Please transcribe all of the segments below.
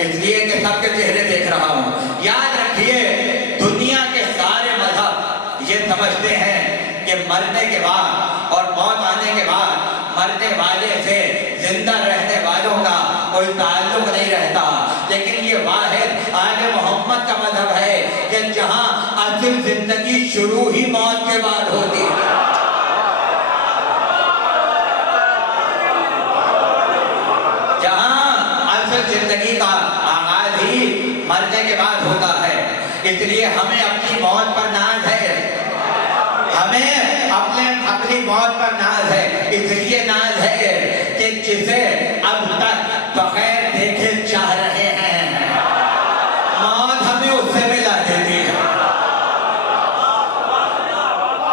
इसलिए कि सबके चेहरे देख रहा हूं। याद रखिए, दुनिया के ये वाहिद आले मोहम्मद का मजहब है कि जहां असल जिंदगी शुरू ही मौत के बाद होती है। जहां असल जिंदगी का आगाज ही मरने के बाद होता है। इसलिए हमें अपनी मौत पर नाज है, हमें अपनी मौत पर नाज है। इसलिए नाज है कि जिसे अब तक बगैर देखे चाह रहे हैं, मौत हमें उससे मिला देती है।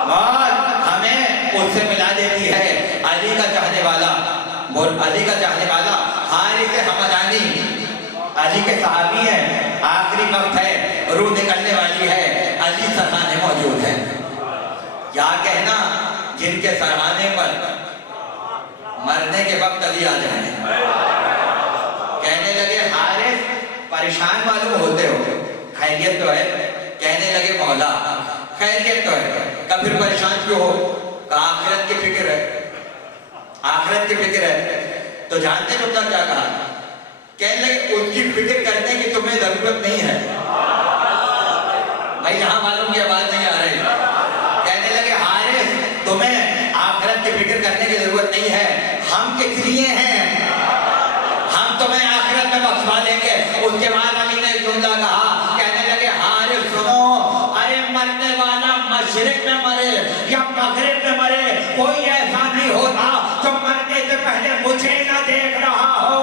मौत हमें उससे मिला देती है। अली का चाहने वाला हारिस हमदानी अली के सहाबी है। आखिरी वक्त है, रूह निकलने वाली है, अली सरहाने मौजूद है। क्या कहना जिनके सरहाने पर मरने के वक्त अली आ जाए। कहने लगे हारिस परेशान मालूम होते हो, खैरियत तो है? कहने लगे मौला खैरियत तो है। कब फिर परेशान क्यों हो? आखिरत की फिक्र है, आखिरत की फिक्र है। तो जानते तुमने क्या कहा? कहने लगे उसकी फिक्र करने की तुम्हें जरूरत नहीं है। भाई यहाँ मालूम की आवाज नहीं आ रही। कहने लगे हारिस तुम्हें आखिरत की फिक्र करने की जरूरत नहीं है, हम किस लिए हैं? हम तुम्हें आखिरत में बख्शवा देंगे। उसके बाद अली ने जुमला कहा, कहने लगे हारिस सुनो, अरे मरने वाला मशरिक में मरे या मगरिब में मरे, कोई ऐसा नहीं होता जो मरने से पहले मुझे न देख रहा हो।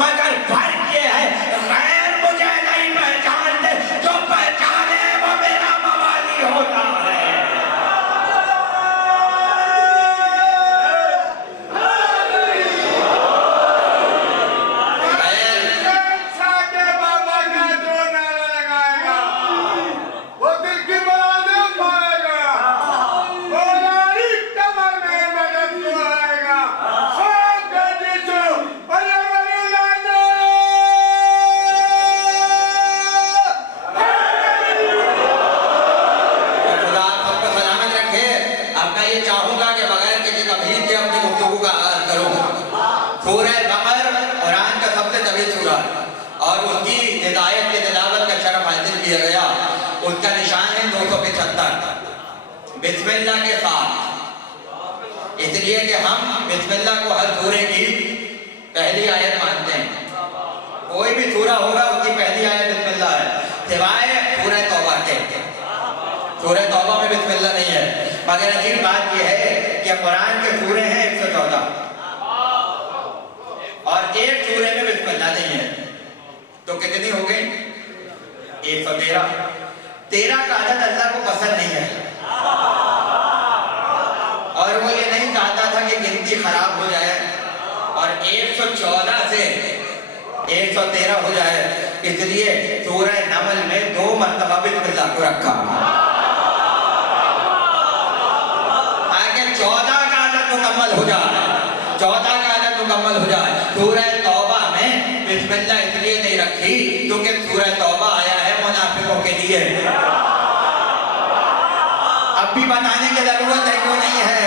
मगर फर्क ये है गैर मुझे नहीं पहचानते, जो पहचाने वो मेरा मवाली होता है। और उसकी हिदायत के तिलावत का शरफ हासिल किया गया। उसका निशान है 275 बिस्मिल्लाह के साथ। इसलिए कि हम बिस्मिल्लाह को हर सूरे की पहली आयत मानते हैं। कोई भी सूरा होगा उसकी पहली आयत बिस्मिल्लाह है, सिवाय सूरह तौबा के। सूरह तौबा में बिस्मिल्लाह नहीं है। मगर अजीब बात यह है कि कुरान के सूरे हैं 114 और एक सूरे में बिस्मिल्लाह नहीं है। तो कितनी हो गई? 113। 13 का आदत अल्लाह को पसंद नहीं है और वो ये नहीं चाहता था कि गिनती खराब हो जाए और 114 से 113 हो जाए। इसलिए सूरह नमल में 2 मरतबा बिस्मिल्लाह को रखा ताकि 14 का आदत मुकम्मल हो जाए, 14 का आदत मुकम्मल हो जाए। सूरह तौबा में बिस्मिल्लाह इसलिए नहीं रखी क्योंकि सूरह तौबा आया है मुनाफिकों के लिए। अब भी बताने की जरूरत है क्यों नहीं है?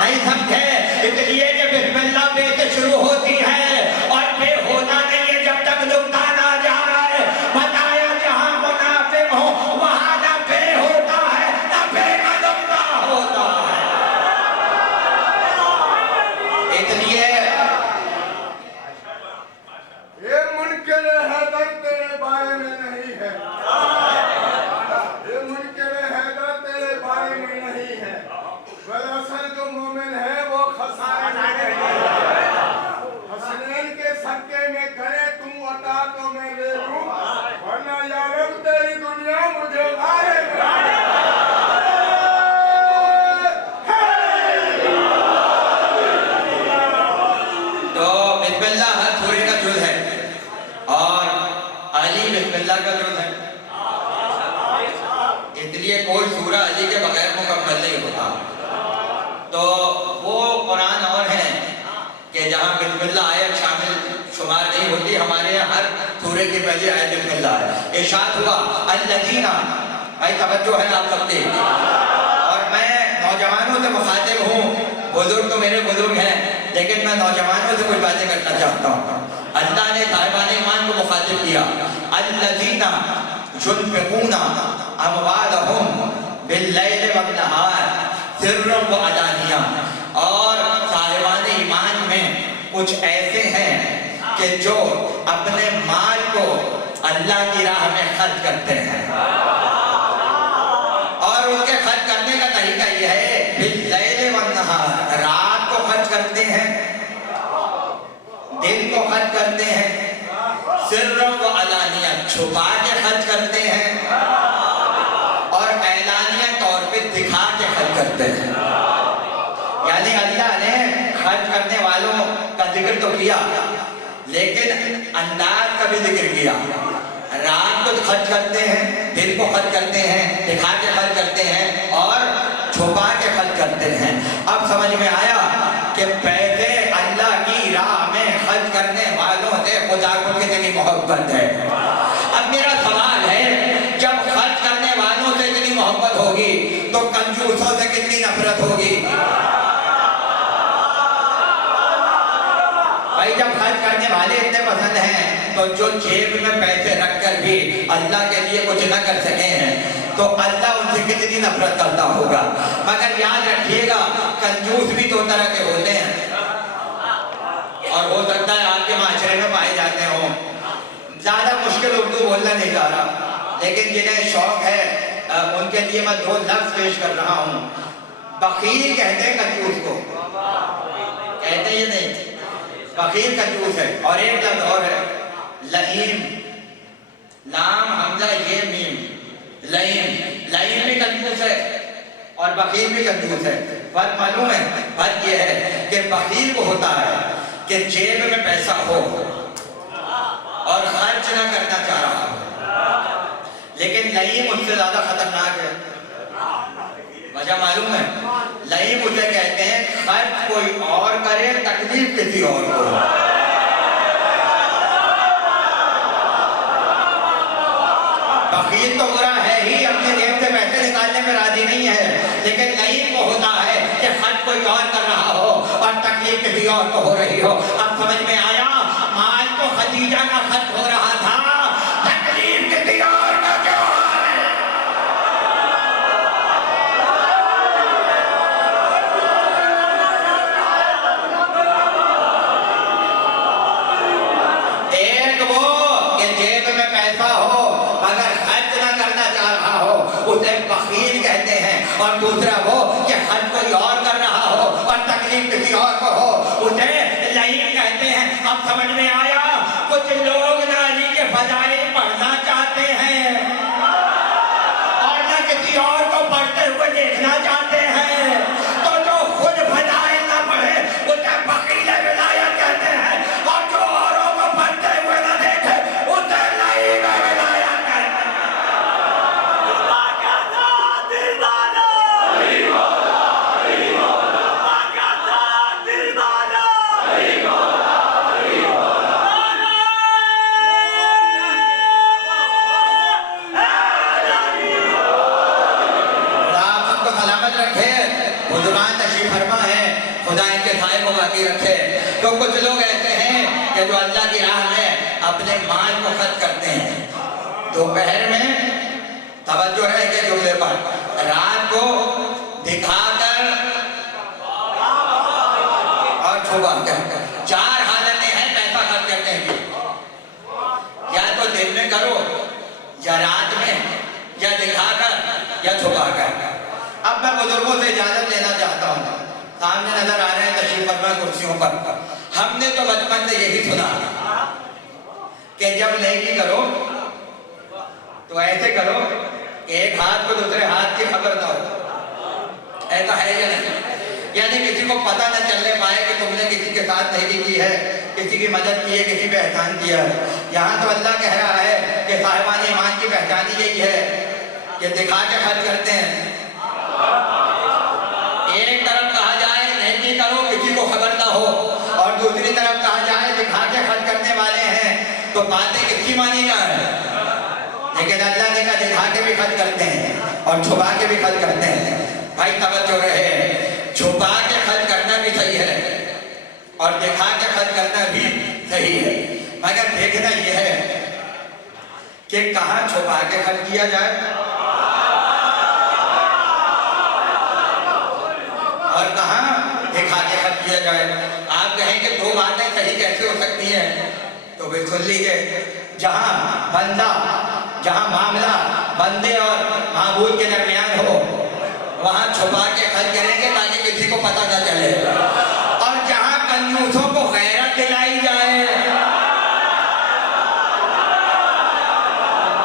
नहीं समझे? इसलिए कि बिस्मिल्लाह बे से शुरू होती है और बे होना नहीं है जब तक नुक्ता ना जाए। बताया जहां मुनाफिक हो वहां ना बे होता है ना बे का नुक्ता होता है। इसलिए तेरे बारे में नहीं है, ये मुनकर हैदर तेरे बारे में नहीं है। दरअसल जो मोमिन है वो खसारे में नहीं है। हसनैन के सदके में करे तुम अता तो मैं ले लूं, वरना यारब तेरी दुनिया मुझे गारे में। तो बिस्मिल्लाह हर सूरे का जुज़ है और अली बिस्मिल्लाह का जुज़ है। इसलिए कोई सूरा अली के बगैर मुकम्मल नहीं होता। तो वो कुरान और है कि जहाँ बिस्मिल्लाह आयत शामिल शुमार नहीं होती। हमारे यहाँ हर सूरे की पहली आयत बिस्मिल्लाह है। इरशाद हुआ अल्लज़ीना, भाई तवज्जो है आप सबकी। और मैं नौजवानों से मुखातिब हूँ, बुजुर्ग तो मेरे बुजुर्ग हैं लेकिन मैं नौजवानों से कुछ बातें करना चाहता हूँ। अल्लाह ने साहिबान ईमान को को मुखातिब किया, अल्लज़ीना युनफ़िक़ूना अमवालहुम बिल्लैल वन्नहार सिर्रन व अलानिया। और साहिबान ईमान में कुछ ऐसे हैं कि जो अपने माल को अल्लाह की राह में खर्च करते हैं, और उनके खर्च करने का तरीका यह है बिल्लैल वन्नहार, रात को खर्च करते हैं, दिन को खर्च करते हैं, सिर्रन व अलानिया छुपा के खर्च करते हैं, और ऐलानिया तौर पे दिखा के खर्च करते हैं। यानी अल्लाह ने खर्च करने वालों का जिक्र तो किया, लेकिन अंदाज का भी जिक्र किया। रात को खर्च करते हैं, दिन को खर्च करते हैं, दिखा के खर्च करते हैं, और छुपा के खर्च करते हैं। अब समझ में आया कि पैसे अल्लाह की राह में खर्च करने वालों से खुदा को कितनी मोहब्बत है। अब मेरा सवाल है, जब खर्च करने वालों से इतनी मोहब्बत होगी तो कंजूसों से कितनी नफरत होगी। भाई जब खर्च करने वाले इतने पसंद हैं, तो जो जेब में पैसे रखकर भी अल्लाह के लिए कुछ न कर सके हैं, तो अल्लाह उनसे कितनी नफरत करता होगा। मगर याद रखिएगा, कंजूस भी दो तरह के होते हैं, और हो सकता है आपके माशरे में पाए जाते हों। ज्यादा मुश्किल उर्दू बोलना नहीं जा रहा, लेकिन जिन्हें शौक है उनके लिए मैं दो लफ्ज पेश कर रहा हूँ। बखील कहते हैं कंजूस को, कहते ये नहीं, बखील कंजूस है। और एक लफ्ज और है लईम, लाम हमजा ये मीम, लईम। लईम भी कंजूस है और बखील भी कंजूस है। फर्क मालूम है? फर्क ये है कि बखील को होता है कि जेब में पैसा हो और खर्च ना करना चाह रहा हो, लेकिन लईम उससे ज्यादा खतरनाक है। वजह मालूम है? लईम उसे कहते हैं खर्च कोई और करे, तकलीफ किसी और को। बखील तो बुरा है ही, अपने जेब से पैसे निकालने में राजी नहीं है, लेकिन लईम को होता है कि खर्च कोई और कर रहा हो और तकलीफ किसी और को हो रही हो। अब समझ में आया, माल तो खदीजा का खर्च हो रहा था, तकलीफ किसी और का क्यों है? एक वो कि जेब में पैसा हो मगर खर्च ना करना चाह रहा हो, उसे बखील कहते हैं। और दूसरा वो कि खर्च कोई और कर रहा हो और तकलीफ किसी और को हो, उसे लईम कहते हैं। अब समझ में आया, कुछ लोग नाली के फजाइल पढ़ना चाहते हैं और ना किसी और को पढ़ते हुए देखना चाहते हैं, तो जो खुद फजाइल ना पढ़े उसे बखील विलायत कहते हैं, और जो औरों को पढ़ते हुए ना देखे उसे लईम विलायत कहते हैं। खुदा इनके साए को बाकी रखे। तो कुछ लोग ऐसे हैं कि जो अल्लाह की राह में अपने माल को खर्च करते हैं। दोपहर में तवज्जो है कि जुमले पर, रात को दिखाकर और छुपा कर, चार हालतें हैं पैसा खर्च करने की। या तो दिन में करो, या रात में, या दिखाकर, या छुपाकर। अब मैं बुजुर्गों से इजाजत लेना चाहता हूँ। सामने नजर आ रहे हैं तशरीफ फरमा कुर्सियों पर। हमने तो बचपन से यही सुना कि जब नेकी करो तो ऐसे करो एक हाथ को दूसरे हाथ की खबर ना हो। ऐसा है या नहीं? यानी किसी को पता न चलने पाए कि तुमने किसी के साथ नेकी की है, किसी की मदद की है, किसी पे एहसान किया है। यहाँ तो अल्लाह कह रहा है कि साहिबान ईमान की पहचान यही है कि दिखा के खर्च करते हैं। एक तरफ कहा जाए नेकी करो किसी को खबर ना हो, और दूसरी तरफ कहा जाए दिखा के खर्च करने वाले हैं, तो बातें किसकी मानी जाए? लेकिन अल्लाह ने कहा दिखा के भी खर्च करते हैं और छुपा के भी खर्च करते हैं। भाई तवज्जो रहे, छुपा के खर्च करना भी सही है और दिखा के खर्च करना भी सही है। मगर देखना यह है कि कहां छुपा के खर्च किया जाए और कहां दिखा के खर्च किया जाए। आप कहेंगे दो बातें सही कैसे हो सकती हैं, तो फिर सुन लीजिए। जहां मामला बंदे और माबूद के दरमियान हो, वहां छुपा के खर्च करेंगे ताकि किसी को पता न चले। और जहां कंजूसों को गैरत दिलाई जाए,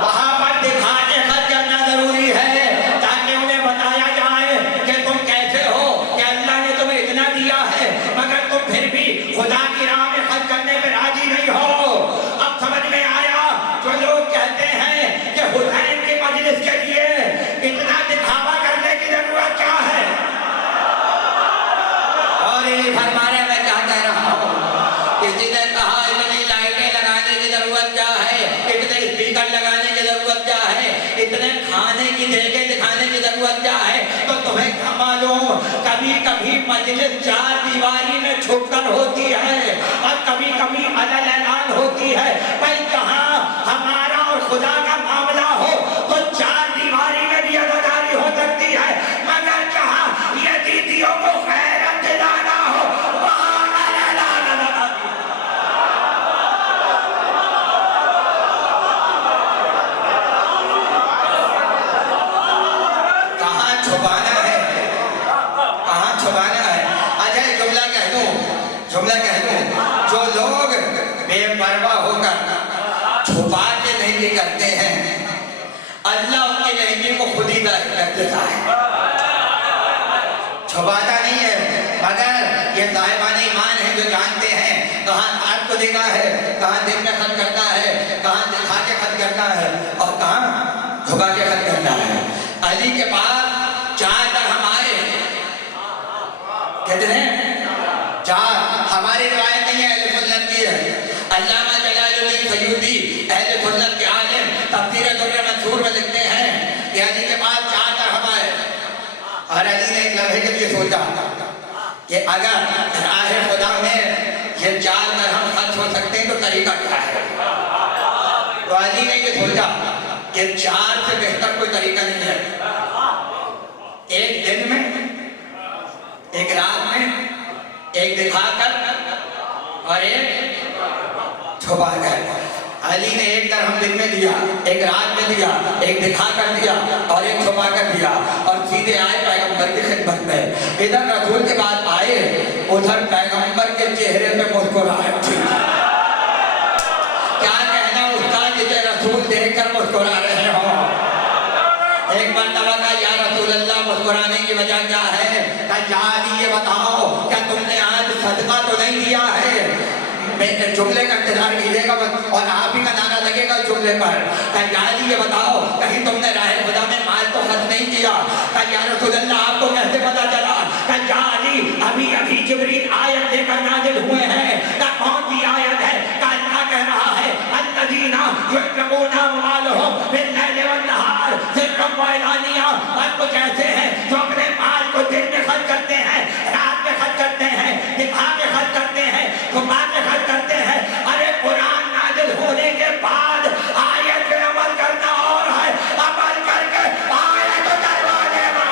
वहां पर दिखा के खर्च करना जरूरी है, ताकि उन्हें बताया जाए कि तुम कैसे हो, कि अल्लाह ने तुम्हें इतना दिया है मगर तुम फिर भी खुदा की राह में खर्च करने में राजी नहीं हो। अब समझ में आया जो लोग कहते हैं कि हुसैन की मजलिस के लिए इतना दिखावा करने की जरूरत क्या है। और ये फरमाने में क्या कह रहा हूँ, किसी ने कहा इतनी लाइटें लगाने की जरूरत क्या है, इतने स्पीकर लगाने की जरूरत क्या है, इतने खाने की जगह दिखाने की जरूरत क्या है। तो तुम्हें क्या मालूम, कभी कभी मजलिस चार दीवारी में छुपकर होती है और कभी कभी अलग ऐलान होती है। भाई जहां हमारा और खुदा का मामला हो तो चार दीवारी में भी अदाकारी हो सकती है, मगर जहां ये दीदियों को गैरत दिलाना हो वहां कहां छुपाना है, कहां छुपाना है। अच्छा जुमला कह दूं, जो लोग बेपरवाह होकर छुपा के नहीं करते हैं, अल्लाह उनकी लहंगी को खुद ही कर देता है। छुपाता नहीं है, मगर ये साहिबान ईमान है जो जानते हैं कहां रात को देना है, कहां दिन में खर्च करना है, कहां दिखा के खर्च करना है और कहां छुपा के खर्च करना है। अली के पास चार दरहम आए, कितने? चार। हमारी रिवायत नहीं है, अहले सुन्नत की है। अल्लामा जलालुद्दीन सयूदी अहले सुन्नत के आलिम तफसीर दुर्र मंसूर में लिखते हैं कि अली के पास चार दरहम आए और अली ने एक लम्हे के लिए सोचा कि अगर राह खुदा में ये चार दरहम खर्च हो सकते हैं तो तरीका क्या है। तो अली ने ये सोचा कि चार से बेहतर कोई तरीका नहीं है। एक दिन में, एक रात में, एक दिखाकर और एक छुपाकर। अली ने एक दरहम दिन में दिया, एक रात में दिया, एक दिखाकर दिया और एक छुपाकर दिया और सीधे आए पैगंबर की खिदमत में। इधर रसूल के बाद आए, उधर पैगंबर के चेहरे पे मुस्कुराहट थी। क्या कहना उसका जिसे रसूल देखकर मुस्कुरा रहे हो। एक मर्तबा का या रसूल अल्लाह मुस्कुराने की वजह क्या है? या अली ये बताओ क्या तुमने आज सदका तो नहीं दिया है? जुमले का इंतजार कीजिएगा और आप ही का नारा लगेगा जुमले पर। या अली ये बताओ कहीं तुमने राह खुदा में माल तो खर्च नहीं किया? या रसूल अल्लाह आपको कैसे पता चला? या अली अभी अभी जिब्रील आयत लेकर नाजिल हुए हैं। कौन सी आयत है? अल्लाह कह रहा है अल्लज़ीना युनफ़िक़ूना अम्वालहुम बिल-लैल वन-नहार सिर्रन व इलानिया। और कुछ ऐसे हैं जो अपने माल को दिन में खर्च करते हैं, रात में खर्च करते हैं, दिखा के खर्च करते हैं, छुपा के खर्च करते हैं। अरे कुरान नाजिल होने के बाद आयत पे अमल करना और है, अमल करके आयत करवा देना।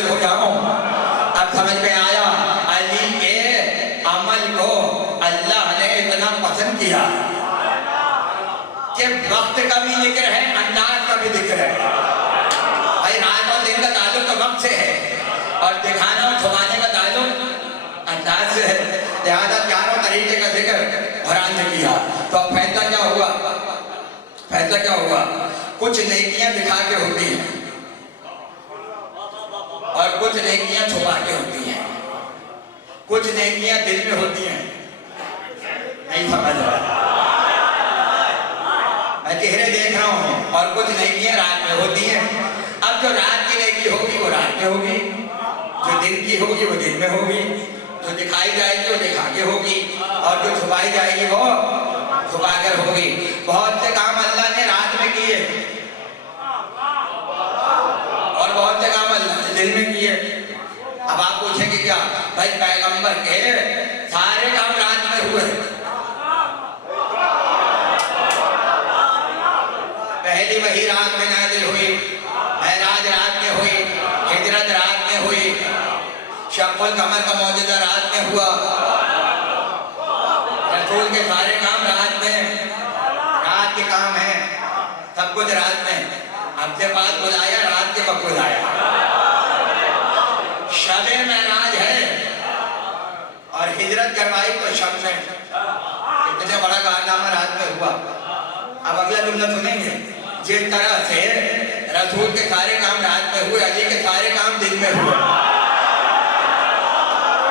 हो जाऊं। अब समझ में आया अली के अमल को अल्लाह ने इतना पसंद किया कि वक्त का भी जिक्र है, अंदाज का भी जिक्र है। भाई रात और दिन का ताल्लुक तो वक्त से है और दिखाना और छुपाने का ताल्लुक अंदाज से है। लिहाजा चारों तरीके का जिक्र कुरान ने किया। तो अब फैसला क्या हुआ? कुछ नेकियां दिखा के होती हैं और कुछ नेकियां छुपा के होती हैं, कुछ नेकियां दिल में होती हैं। नहीं समझ रहा, मैं चेहरे देख रहा हूं, और कुछ नेकियां रात में होती हैं। अब जो रात की नेकी होगी वो रात में होगी, जो दिन की होगी वो दिन में होगी, जो दिखाई जाएगी वो दिखा के होगी, और जो छुपाई जाएगी वो छुपा कर होगी। बहुत से काम अल्लाह ने रात में किए और बहुत से काम अल्लाह ने दिन में किए। अब आप पूछेंगे क्या भाई, पैगंबर के सारे काम रात में हुए। पहली वही रात में नाज़िल हुई, मेराज रात में हुई, हिजरत रात में हुई, शक्ल कमर का मौजूदा रात में हुआ। रसूल के सारे काम रात में, रात के काम है, सब कुछ रात में। अपने पास बुलाया, रात के वक्त बुलाया। शबे मेराज है और हिजरत करवाई तो शब में। इतने बड़ा कारनामा रात में हुआ। अब अगला जुमला सुनेंगे, जिस तरह से रसूल के सारे काम रात में हुए, अली के सारे काम दिन में हुए।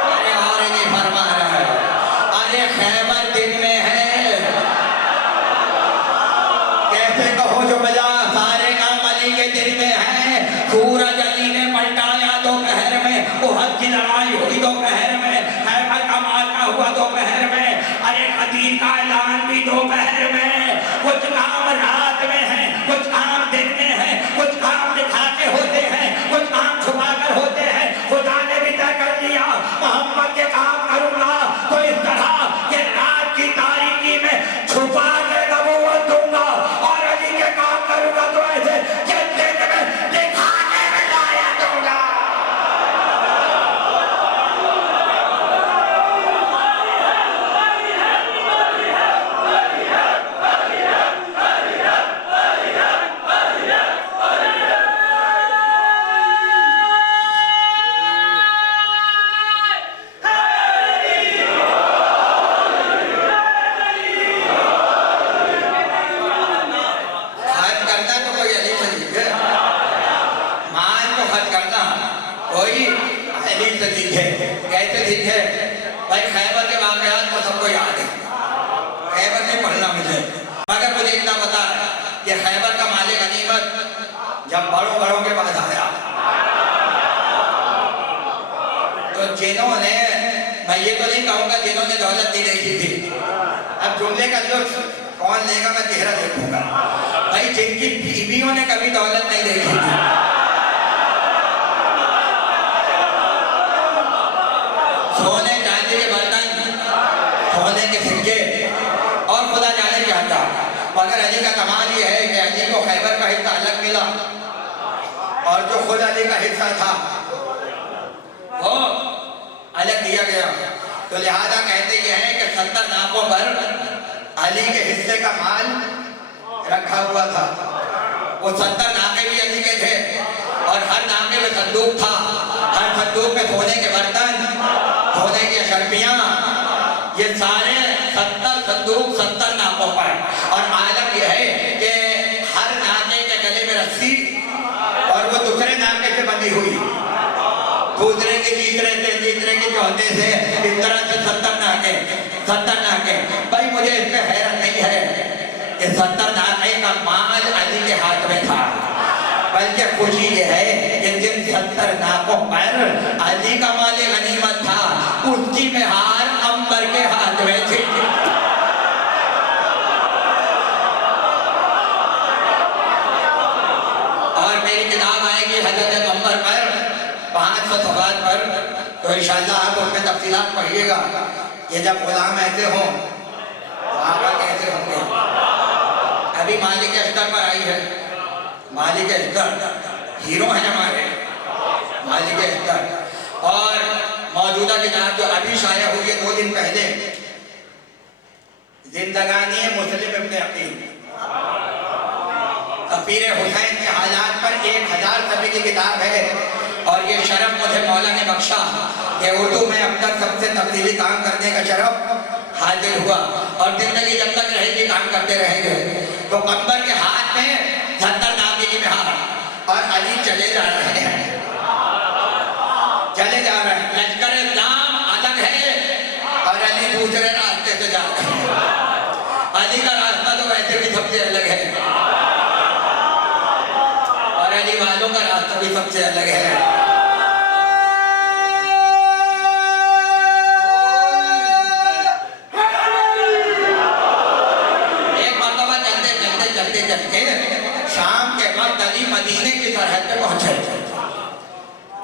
अरे और नहीं फरमा रहा है, अरे खैबर दिन में है, कैसे कहो जो बजा सारे काम अली के दिन में है। सूरज अली ने पलटाया दोपहर में, उहद की लड़ाई हुई दोपहर में, खैबर का मार्का हुआ दोपहर में, अरे खदीर का ऐलान भी दोपहर में। कुछ काम रात में है, कुछ काम दिन में है, कुछ काम दिखा के होते हैं, कुछ काम छुपा कर होते हैं। खुदा ने भी तय कर दिया, मोहम्मद के काम करूंगा तो इस तरह कि रात की तारीकी में छुपा के नबूवत दूंगा, और अली के काम करूंगा तो ऐसे कि दिन में दिखा के विलायत दूंगा। कैसे ठीक है भाई, खैबर के वाकयात तो सबको याद है, खैबर नहीं पढ़ना मुझे, मगर मुझे इतना पता है कि खैबर का मालिक गनीमत जब बड़ों के पास आया तो जिन्होंने, मैं ये तो नहीं कहूंगा जिन्होंने दौलत नहीं देखी थी, अब जुमले का लुत्फ कौन लेगा मैं चेहरा देखूंगा, भाई जिनकी बीवियों ने कभी दौलत नहीं देखी थी, सोने चांदी के बर्तन, सोने के सिक्के, और खुदा जाने क्या था। मगर अली का कमाल ये है कि अली को खैबर का हिस्सा अलग मिला, और जो खुद अली का हिस्सा था वो अलग दिया गया। तो लिहाजा कहते ये हैं कि 70 नाकों पर अली के हिस्से का माल रखा हुआ था। वो 70 नाके भी अली के थे, और हर नाके में संदूक था, हर संदूक में सोने के बर्तन, सोने की अशरफियां, ये सारे 70 संदूक 70 नाकों पर। और आलम यह है कि हर नाके के गले में रस्सी, और वो दूसरे नाके से बंधी हुई, दूसरे के तीसरे के चौथे से, इस तरह से 70 नाके। भाई मुझे इसमें हैरत नहीं है कि 70 नाके का माल अली के हाथ में था, बल्कि खुशी ये है कि जिन 70 नाकों पर अली का माल गनीमत था, उसकी मेहार अंबर के हाथ में थी। और मेरी किताब आएगी हजरत अंबर पर 500 सवाल पर, तो इंशाअल्लाह आप उसमें तफसीलात पढ़िएगा कि जब गुलाम ऐसे हों तो आका कैसे होंगे। अभी मालिक अस्तर पर आई है, मालिक अस्तर हीरो है हमारे, मालिक अस्तर। और मौजूदा किताब जो अभी शाया हुई है 2 दिन पहले, जिंदगानी मुस्लिम इब्न अकील, पीर हुसैन के हालात पर 1000 सफ़े की किताब है। और ये शरफ मुझे मौला ने बख्शा कि उर्दू में अब तक सबसे तब्दीली काम करने का शरफ हासिल हुआ, और जिंदगी जब तक रहेगी काम करते रहेंगे। तो अंबर के हाथ में 70 नाके की मेहार, और अली चले जा रहे हैं। दूसरे रास्ते से जा रहे हैं। अली का रास्ता तो वैसे भी सबसे अलग है और अली वालों का रास्ता भी सबसे अलग है। एक मरतबा चलते शाम के वक्त अली मदीने की सरहद पे पहुंचे।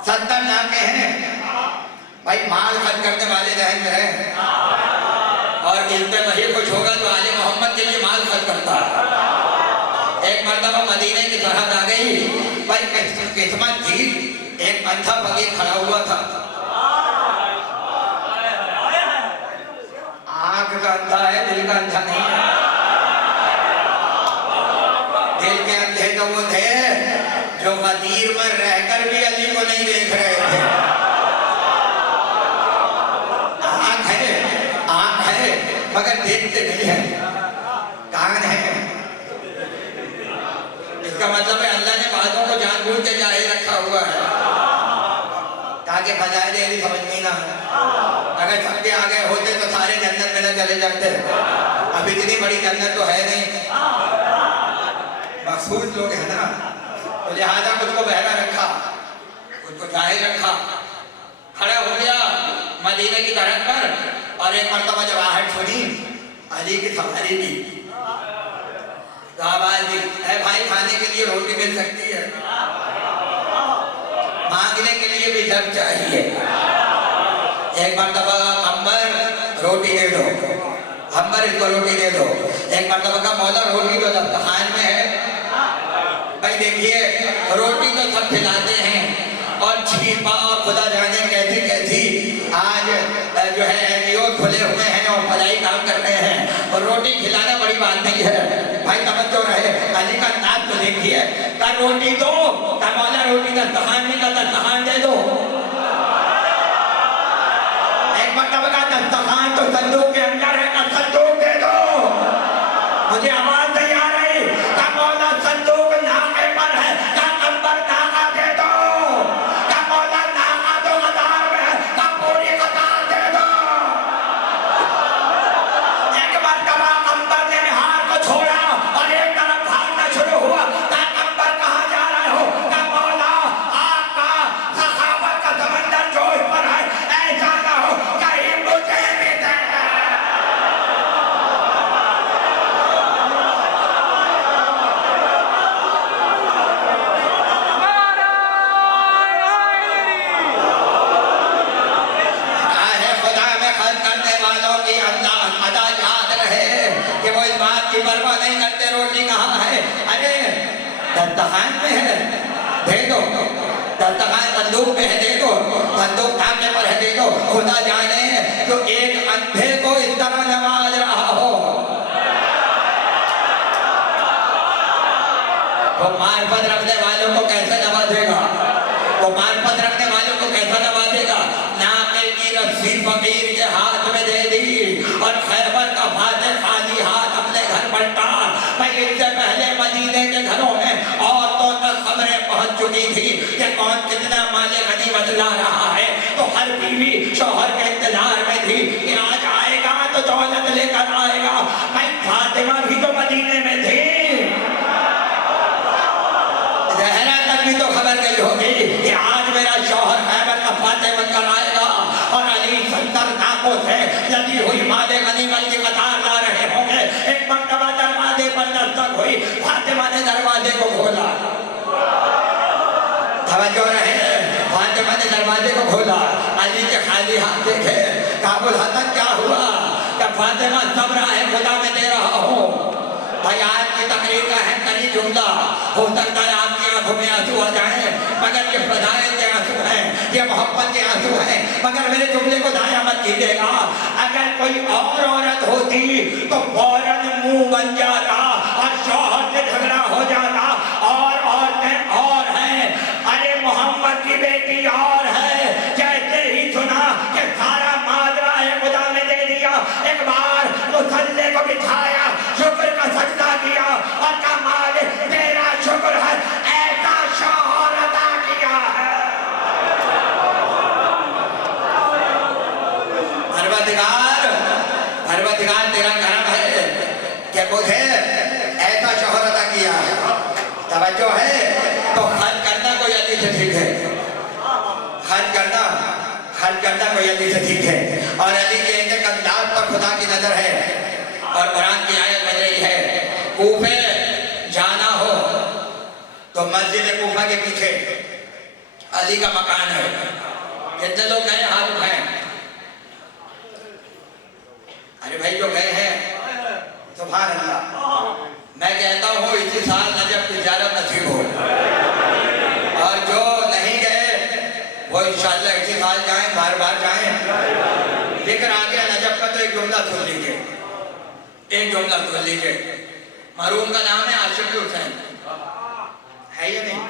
70 नाके हैं भाई, माल खर्च करने वाले रहन में रहे और इनमें वही कुछ होगा जो आले मोहम्मद के लिए माल खर्च करता है। एक मर्तबा मदीने की सरहद आ गई भाई, किस्मत थी एक अंधा फकीर खड़ा हुआ था। आंख का अंधा है, दिल का अंधा नहीं है। दिल के अंधे तो वो थे जो गदीर में रहकर भी अली को नहीं देख रहे थे। आंख है मगर देखते नहीं है। कान है, इसका मतलब है अल्लाह ने बातों को जानबूझ के जाहिर रखा हुआ है ताकि फजाइल अली समझ में ना आए। अगर सबके आ गए होते तो सारे जन्नत में न चले जाते। अब इतनी बड़ी जन्नत तो है नहीं, मखसूस लोग है ना, तो लिहाजा कुछ को बहरा रखा, कुछ को जाहिर रखा। खड़ा हो गया मदीने की तरफ पर और एक मर्तबा जब आहट सुनी अली की सवारी की तो आवाज दी, ऐ भाई खाने के लिए रोटी मिल सकती है, मांगने के लिए भी जब चाहिए। एक मर्तबा अंबर रोटी दे दो, अंबर इसको रोटी दे दो। एक मर्तबा का मौला रोटी तो दस्तरखान में है। भाई देखिए रोटी तो सब खिलाते हैं और छिपा और खुदा जाने कैसी कैसी आज जो है एनजीओ खुले हुए हैं और भलाई काम कर रहे हैं और रोटी खिलाना बड़ी बात नहीं है। भाई तवज्जो रहे, अली का नाम तो देखिए, का रोटी दो, का मौला रोटी दस्तरखान में, का दस्तरखान दे दो। एक मर्तबा का दस्तरखान तो संदूक के अंदर है, का संदूक दे दो। मुझे आवाज नहीं आ रही, का मौला संदूक नाके पर है, का अंबर नाका दे दो, का मौला नाका तो कतार में है, का पूरी कतार दे दो। एक मर्तबा अंबर ने हार को छोड़ा और एक तरफ भागना शुरू हुआ, का अंबर कहाँ जा रहे हो, का मौला आपका सखावत का समंदर जो इस पर है ऐसा ना हो कहीं मुझे भी दे दे। खुदा में खर्च करने वालों की अदा याद रहे कि वो इस बात की परवाह नहीं करते रोटी कहाँ है। अरे दस्तरखान में है, दे दो। दस्तरखान संदूक में है, दे दो। संदूक नाके पर है, दे दो। खुदा जाने तो एक अंधे को इस तरह नवाज रहा हो, वो मार्फत रखने वालों को कैसे नवाजेगा, वो मार्फत रखने वालों को कैसा नवाजेगा। नाके की रस्सी फकीर के हाथ में दे दी और खैबर का फाते खाली हाथ अपने घर पलटा। भाई इससे पहले मदीने के घरों में औरतों तक खबरें पहुंच चुकी थी कि कौन कितना माले गनीमत ला रहा है, तो हर बीवी शौहर के इंतजार में थी कि आज आएगा तो दौलत लेकर आएगा। भाई फातिमा भी तो मदीने में थी, जहरा तक भी तो खबर गई होगी कि आज मेरा शौहर खैबर का फाते बनकर आएगा और अली 70 नाकों से लदी हुई माले गनीमत की कतार ला रहे होंगे। एक मर्तबा दरवाजे पर दस्तक हुई, फातिमा ने दरवाजे को खोला। तवज्जो रहे, फातिमा ने दरवाजे को खोला, अली के खाली हाथ देखे। काबुल हसन क्या हुआ, कि फातिमा सब्र है खुदा में दे रहा हूँ। भाई आज की तकरीर का है कहीं जुमला हो सकता है आपकी आंखों में आंसू आ जाए, मगर ये फदाइल के आंसू हैं, ये मोहब्बत के आंसू हैं। मगर मेरे जुमले को दाया मत कीजिएगा। अगर कोई और औरत होती तो फौरन मुंह बन जाता और शौहर से झगड़ा हो जाता। और औरतें और हैं, अरे मोहम्मद की बेटी और है। जैसे ही सुना कि सारा माजरा है खुदा ने दे दिया, एक बार मुसल्ले को बिठाया, शुक्र का सजदा किया और कहा मालिक तेरा शुक्र है, ऐसा शौहर अता किया है। परवरदिगार परवरदिगार तेरा करम है कि मुझे ऐसा शौहर अता किया है। तवज्जो है तो खर्च करना कोई अली से ठीक है, खर्च करना कोई अली से ठीक है। और अली के एक अंदाज पर खुदा की नजर है। और कुरान की आयत बन रही है, कूफे जाना हो तो मस्जिद कूफा के पीछे अली का मकान है। कितने लोग गए हाथ उठाए? अरे भाई जो गए हैं सुभान अल्लाह। मैं कहता हूँ इसी साल नजफ की ज़ियारत नसीब हो, और जो नहीं गए वो इंशाअल्लाह इसी साल जाएं, बार बार जाएं। लेकिन आगे नजफ का तो एक जुमला सुन लीजिए, एक जुमला सुन लीजिए। मरहूम का नाम है आशिक हुसैन, है या नहीं?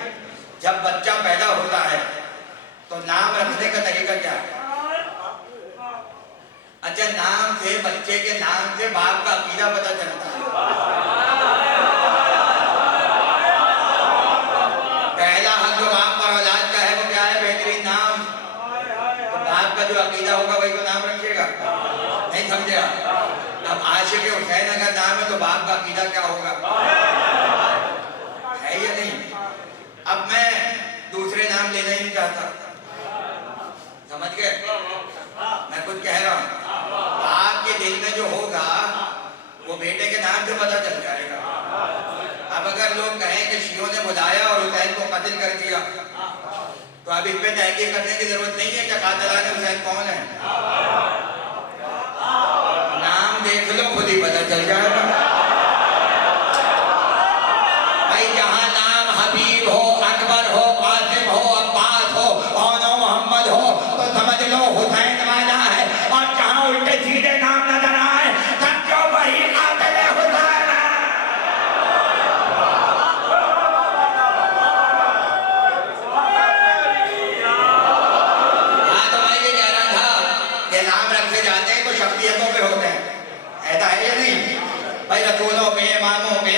जब बच्चा पैदा होता है तो नाम रखने का तरीका क्या है? अच्छा, नाम से, बच्चे के नाम से बाप का अकीदा पता चलता है। पहला हक जो बाप पर औलाद का है वो क्या है? बेहतरीन नाम। तो बाप का जो अकीदा होगा वही तो नाम रखेगा, नहीं समझे आप? अब आशिक हुसैन अगर नाम है तो बाप का अकीदा क्या होगा? है या नहीं? अब मैं दूसरे नाम लेना ही नहीं चाहता, समझ गए? मैं कुछ कह रहा हूँ, आपके दिल में जो होगा वो बेटे के नाम से पता चल जाएगा। अब अगर लोग कहें कि शियों ने बुलाया और हुसैन को कत्ल कर दिया, तो अब इस पे तहकीक करने की जरूरत नहीं है कि कातिलान हुसैन कौन है। नाम देख लो, खुद ही पता चल जाएगा। भाई जहां नाम हबीब हो, अकबर हो, कासिम हो, अब्बास हो, और मोहम्मद हो, तो समझ लो हुसैन वाला है। और जहां उल्टे सीधे नाम नजर आए, समझो वही कातिल हुसैन है। हाँ, तो मैं ये कह रहा था कि नाम रखे जाते हैं तो शख्सियतों पे होते हैं, ऐसा है या नहीं? भाई रसूलों पे, इमामों पे,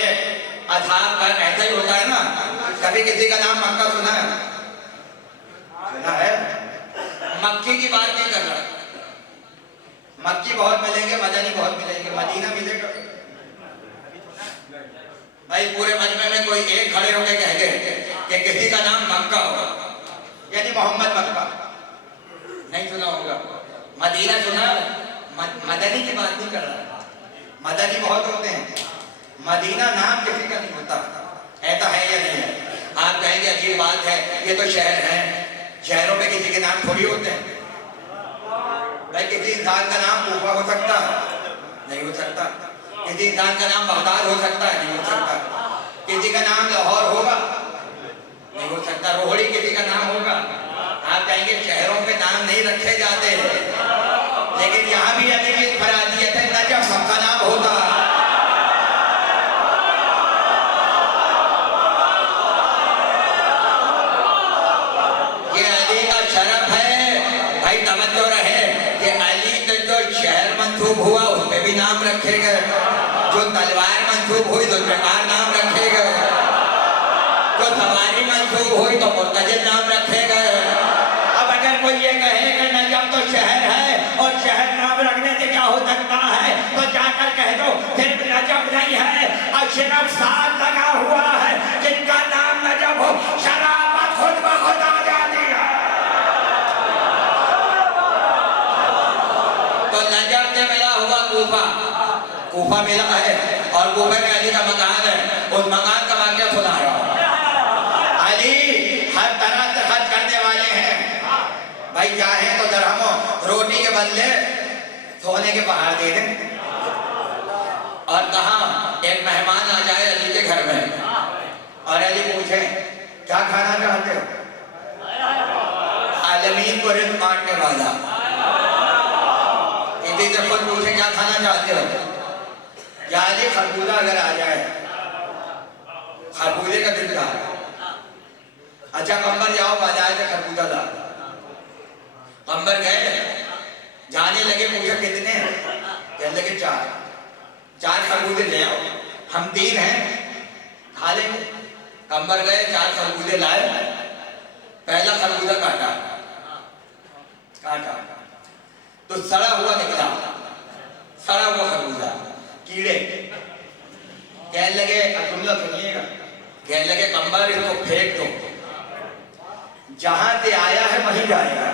असहाब का ऐसा ही होता है ना। कभी किसी का नाम मक्का सुना है? सुना है? मक्की की बात नहीं कर रहा, मक्की बहुत मिलेंगे, मदनी बहुत मिलेंगे, मदीना मिलेगा। भाई पूरे मजमे में कोई एक खड़े होकर कह दे कि किसी का नाम मक्का होगा, यानी मोहम्मद मक्का, नहीं सुना होगा। मदीना सुना, मदनी की बात नहीं कर रहा। मदनी बहुत होते हैं, मदीना नाम किसी का नहीं होता। ऐसा है या नहीं है? आप कहेंगे अजीब बात है, ये तो शहर है, शहरों में किसी के नाम थोड़ी होते हैं। भाई किसी इंसान का नाम कूफा हो सकता है? नहीं हो सकता। किसी इंसान का नाम बगदाद हो सकता है? नहीं हो सकता। किसी का नाम लाहौर होगा? नहीं हो सकता। रोहड़ी किसी का नाम होगा? आप कहेंगे शहरों के नाम नहीं रखे जाते, लेकिन यहाँ भी अली की फरादियत है, नजफ सबका नाम होता है। ये अली का शरफ है। भाई तवज्जो रहे कि अली के जो शहर मंसूब हुआ उस पे भी नाम रखे गए, जो तलवार मंसूब हुई तो जुल्फ़िकार नाम रखे गए, जो सवारी मंसूब हुई तो मुर्तजिल नाम रखे गए। अब अगर कोई ये कहे कि नजफ तो शहर है और शहर नाम रखने से क्या हो सकता है, तो जाकर कह दो सिर्फ नजफ नहीं है, अशरफ साथ लगा हुआ है जिनका नाम नजफ हो, शराबत खुद ब खुद आ जाती है। तो नजफ से मिला हुआ कूफा, कूफा मिला है और कूफे में अली का मकान है। उस मकान का वाक़या सुना रहा हूं। अली हर तरह से खर्च करने वाले हैं। भाई चाहे तो दरहमों रोटी के बदले सोने के पहाड़ दे दें। और कहा एक मेहमान आ जाए अली के घर में और अली पूछे क्या खाना चाहते हो? आलमीन को रिज़्क़ बांटने वाला किसी से खुद पूछे क्या खाना चाहते हो? या अली खरबूजा अगर आ जाए, खरबूजे का दिल रहा, अच्छा कंबर जाओ बाजार से खरबूजा ला। कंबर गए, जाने लगे, पूछा कितने? कहने लगे चार खरबूजे ले आओ, हम 3 हैं, खा लेंगे। कंबर गए, 4 खरबूजे लाए, पहला खरबूजा काटा तो सड़ा हुआ निकला, सड़ा हुआ अब जुमला सुनिएगा, कहने लगे कंबर इसको फेंक दो, जहां से आया है वहीं जाएगा।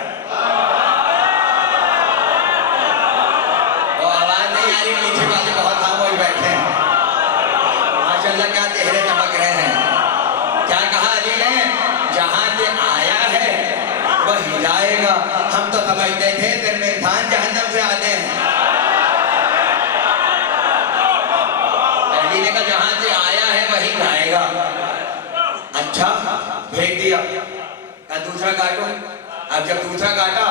वो आवाज नहीं आ रही, पीछे वाले बहुत खामोश बैठे हैं। माशाल्लाह क्या चेहरे चमक रहे हैं। क्या कहा अली ने? जहां से आया है वही जाएगा। हम तो समझते थे फिर में इंसान जहन्नम से आते हैं। अली ने कहा जहां से आया है वही जाएगा। अच्छा, फेंक दिया, का दूसरा काटो। अब जब दूसरा काटा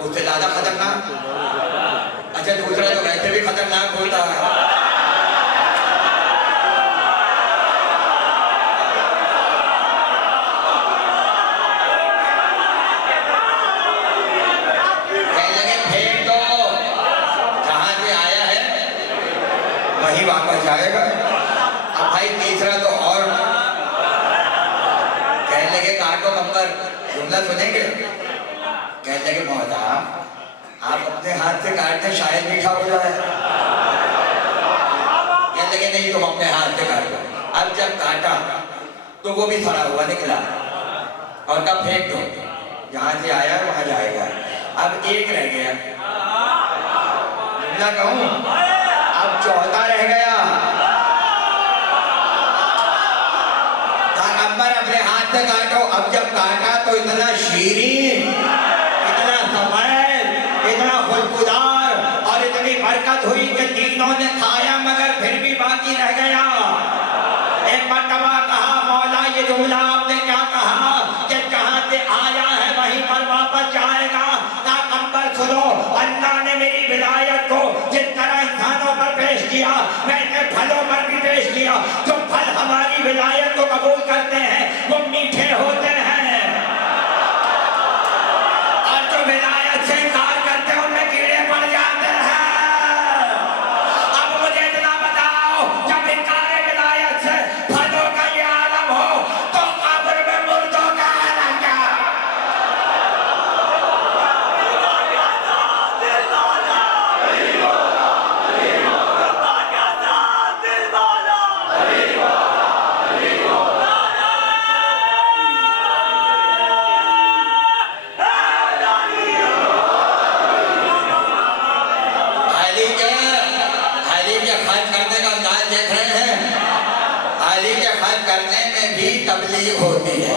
उससे ज्यादा खतरनाक। अच्छा, दूसरा तो वैसे भी खतरनाक होता है। वही वापस जाएगा। अब भाई तीसरा तो और कहने लगे काटो कंबर, जुमला सुनेंगे? कहने लगे मौला आप अपने हाथ से काटते शायद मीठा हो जाए। कहने लगे नहीं तुम अपने हाथ से काटो। अब जब काटा तो वो भी सड़ा हुआ निकला और कब फेंक दो, जहां से आया वहां जाएगा। अब एक रह गया, जुमला कहूं? अब चौथा रह गया। कंबर अपने हाथ से काटो। अब जब काटा तो इतना शीरीन, इतना सफेद, इतना खुशबूदार और इतनी बरकत हुई कि तीनों ने खाया मगर फिर भी बाकी रह गया। एक मर्तबा कहा मौला ये जुमला आपने क्या कहा कि जहां से आया है वहीं पर वापस जाएगा। ना कंबर सुनो, अल्लाह ने मेरी विलायत को जिस तरह इंसानों पर पेश किया मैंने फलों पर भी पेश किया। जो फल हमारी विलायत को कबूल करते हैं वो मीठे होते हैं और जो विलायत से इनकार करते हैं उनमें कीड़े पड़ जाते हैं। अब मुझे इतना बताओ, जब इनकार विलायत से फलों का ये आलम हो तो कब्र में मुर्दों का आलम क्या? करने में भी तबलीग होती है,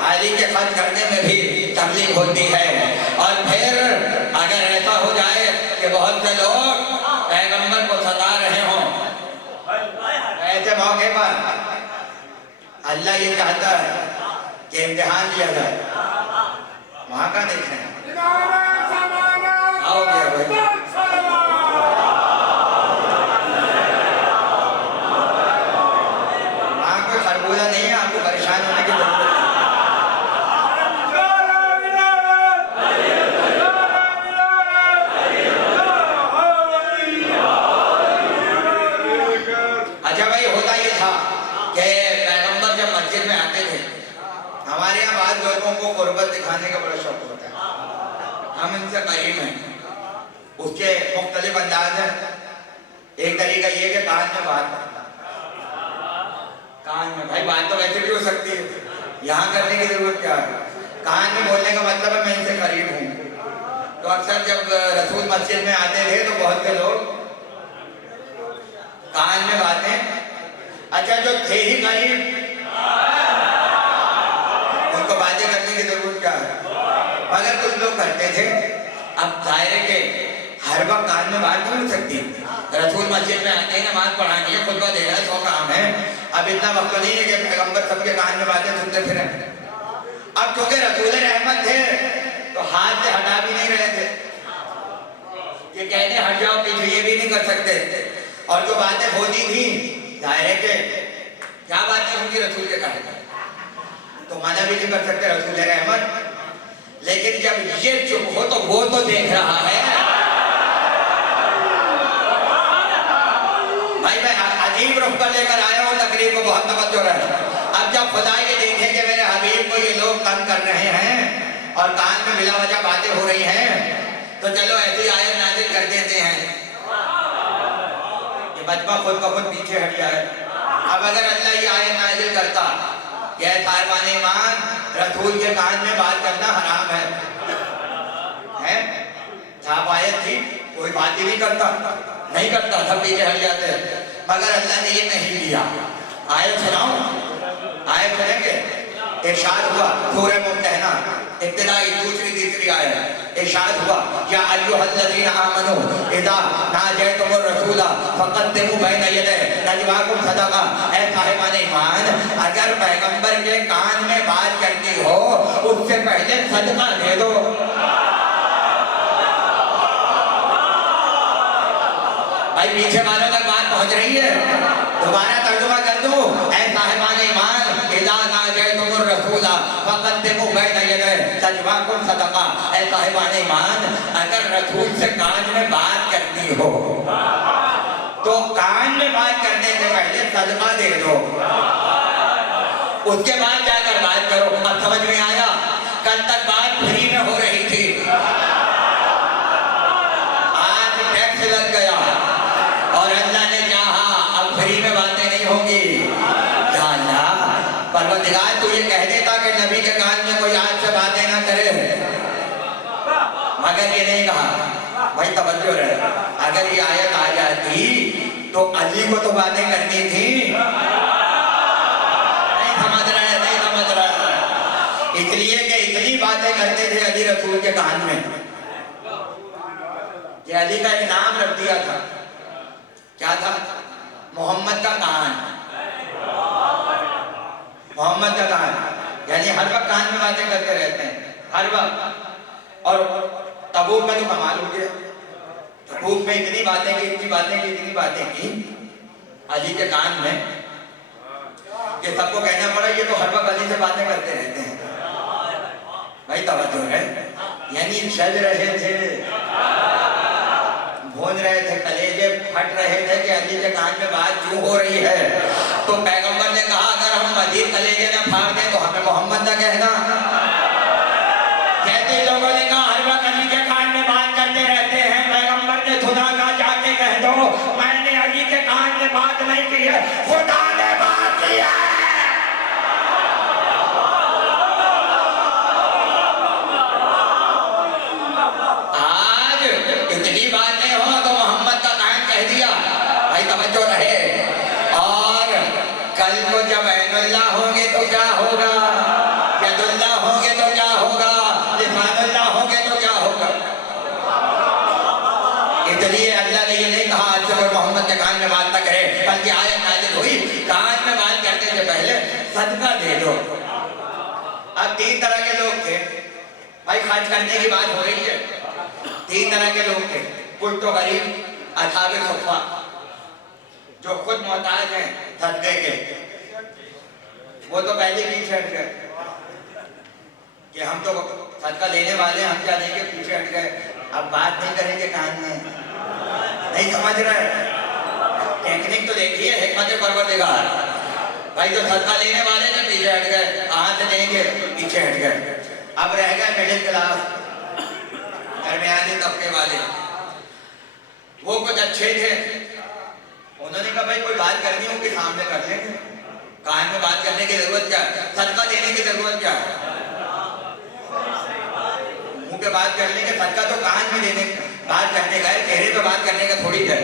हाली के खत करने में भी तबलीग होती है। और फिर अगर ऐसा हो जाए कि बहुत से लोग पैगंबर को सता रहे हों, ऐसे मौके पर अल्लाह ये चाहता है कि इम्तिहान लिया जाए। वहां का देख रहे हैं, आओ गया भाई। खरबूजा नहीं है, आपको परेशान होने की जरूरत है। अच्छा भाई, होता ये था कि पैगंबर जब मस्जिद में आते थे, हमारे यहाँ बाद लोगों को गुर्बत दिखाने का बड़ा शौक होता है, हम इनसे करीब हैं। उसके मुख्तलिफ अंदाज है। एक तरीका ये कि कान में बात, कान में भाई बात तो वैसे भी हो सकती है, यहाँ करने की जरूरत क्या है? कान में बोलने का मतलब है मैं इनसे करीब हूँ। तो अक्सर जब रसूल मस्जिद में आते थे तो बहुत से लोग कान में बातें, अच्छा जो थे ही करीब उनको बातें करने की जरूरत क्या है? मगर कुछ लोग करते थे। अब दायरे के हर वक्त कान में बात नहीं हो सकती। रसूल मस्जिद में आते हैं, नमाज पढ़ानी है, खुतबा देना है, 100 काम है। अब इतना वक्त नहीं है कि पैगंबर सबके कान में बातें सुनते फिरें। अब क्योंकि रसूल रहमत थे तो हाथ से हटा भी नहीं रहे थे कि कहते हट जाओ पीछे, ये भी नहीं कर सकते। और जो बातें होती थी दायरे के, क्या बातें होंगी रसूल के कहने तो मना भी नहीं कर सकते रसूल रहमत। लेकिन जब ये चुप हो तो वो तो देख रहा है। भाई मैं अजीब रुख पर लेकर आया हूँ तकरीब को, बहुत तवज्जो रहे। अब जब खुदा ये देखे कि मेरे हबीब को ये लोग तंग कर रहे हैं और कान में बिला वजह बातें हो रही हैं, तो चलो ऐसी आयत नाज़िल कर देते हैं कि बचपा खुद ब खुद पीछे हट जाए। अब अगर अल्लाह ये आयत नाज़िल करता कि ऐ साहिबान ईमान, रसूल के कान में बात करना हराम है? छाप आयत थी, कोई बात ही नहीं करता, सब पीछे हट जाते। मगर अल्लाह ने ये नहीं किया। आयत सुनाऊं? आयत सुनेंगे? इरशाद हुआ सूरह मुम्तहना इब्तिदाई दूसरी तीसरी आयत, इरशाद हुआ या अय्युहल्लज़ीना आमनू इज़ा नाजयतुमुर रसूला फक़द्दिमू बैना यदै नजवाकुम सदक़ा। ऐ साहिबान ईमान, अगर पैगंबर के कान में बात करनी हो उससे पहले सदका दे दो। भाई पीछे वालों तक बात पहुंच रही है? दोबारा तर्जुमा कर दूं। ऐ साहिबान ईमान, इज़ा नाजयतुमुर रसूला फक़द्दिमू बैना यदै नजवाकुम सदक़ा। ऐ साहिबान ईमान, अगर रसूल से कान में बात करनी हो तो कान में बात करने से पहले सदका दे दो, उसके बाद जाकर बात करो। अब समझ में आया? कल तक बात फ्री में हो रही थी, आज टैक्स लग गया और अल्लाह ने चाहा अब फ्री में बातें नहीं होंगी। या अल्लाह, परवरदिगार तू ये कह देता कि नबी के कान में कोई आज से बातें ना करे, मगर ये नहीं कहा। भाई तवज्जो रहे, अगर ये आयत आ जाती तो अली को तो बातें करनी थी। नहीं समझ रहे, इसलिए कि इतनी बातें करते थे अली रसूल के कान में कि अली का इनाम रख दिया था। क्या था? मोहम्मद का कान। मोहम्मद का कान यानी हर वक्त कान में बातें करते रहते हैं, हर वक्त। और तबूक में तो कमाल हो गया, तबूक में इतनी बातें की अली के कान में कि सबको कहना पड़ा ये तो हर वक्त अली से बातें करते रहते हैं। भाई तवज्जो है, यानी सज रहे थे, भून रहे थे, कलेजे फट रहे थे कि अली के कान में बात क्यों हो रही है। तो पैगंबर ने कहा अगर हम मजीद कलेजे न फाड़ दें तो हमें मोहम्मद न कहना। कहते लोगों ने कहा हर वक्त अली के कान में बात करते रहते हैं, पैगंबर ने खुदा का जाके कह दो मैंने अली के कान में बात नहीं की है, खुदा ने बात की है। आज इतनी बातें हो तो मोहम्मद का कान कह दिया। भाई तवज्जो रहे। और कल को जब ऐनुल्लाह होंगे तो क्या होगा, यदुल्लाह होंगे तो क्या होगा, लिसानुल्लाह होंगे तो क्या होगा। इसलिए अल्लाह ने ये नहीं कहा आज से कोई मोहम्मद के कान में बात न करे, बल्कि आयत नाज़िल हुई कान में बात करने से पहले सदका दे दो। अब तीन तरह के लोग थे भाई, खर्च करने की बात हो रही है। तीन तरह के लोग थे। कुछ तो गरीब असहाबे सुफ़ा जो खुद मोहताज हैं सदके के, वो तो पहले पीछे हट गए कि हम तो सदका लेने वाले हैं, हम क्या लेंगे, पीछे हट गए। अब बात नहीं करेंगे कान में। नहीं समझ रहे? टेक्निक तो देखिए, हिकमत परवरदिगार। भाई जो सदका लेने वाले थे पीछे हट गए, कहाँ से लेंगे, पीछे हट गए। अब रह गए मिडिल क्लास, दरमियानी तबके वाले। वो कुछ अच्छे थे, उन्होंने कहा भाई कोई बात करनी हो कि सामने कर लेंगे, कान में बात करने की जरूरत क्या है, सदका देने की जरूरत क्या है। मुंह पे बात कर लेंगे, सदका तो कान में देने बात करने का है, चेहरे पे बात करने का थोड़ी है।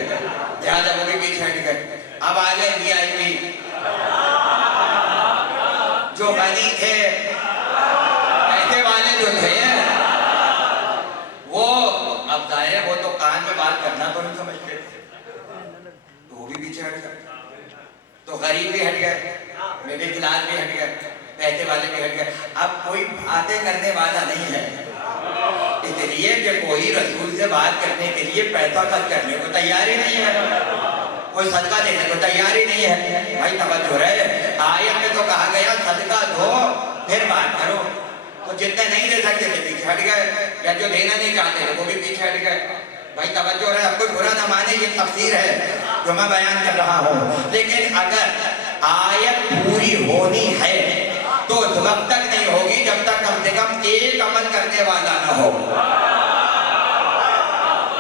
लिहाजा वो भी पीछे हट गए। अब आ गए VIP जो बनी थे, ऐसे वाले जो थे वो अब जाहिर वो तो कान में बात करना तो नहीं समझते, तो वो भी पीछे हट गए। तो गरीब भी हट गए, मिडिल क्लास भी हट गए, पैसे वाले भी हट गए। अब कोई बातें करने वाला नहीं है, इसलिए कि कोई रसूल से बात करने के लिए पैसा खर्च करने को तैयार ही नहीं है, कोई सदका देने को तैयार ही नहीं है। भाई तवज्जो रहे, आयत में तो कहा गया सदका दो फिर बात करो। तो जितने नहीं दे सकते थे पीछे हट गए, या जो देना नहीं चाहते थे वो भी पीछे हट गए। भाई तवज्जो रहे, अब कोई बुरा ना माने, ये तफसीर है जो मैं बयान कर रहा हूँ। लेकिन अगर आयत पूरी होनी है तो उस वक्त तक नहीं होगी जब तक कम से कम एक अमल करने वाला ना हो।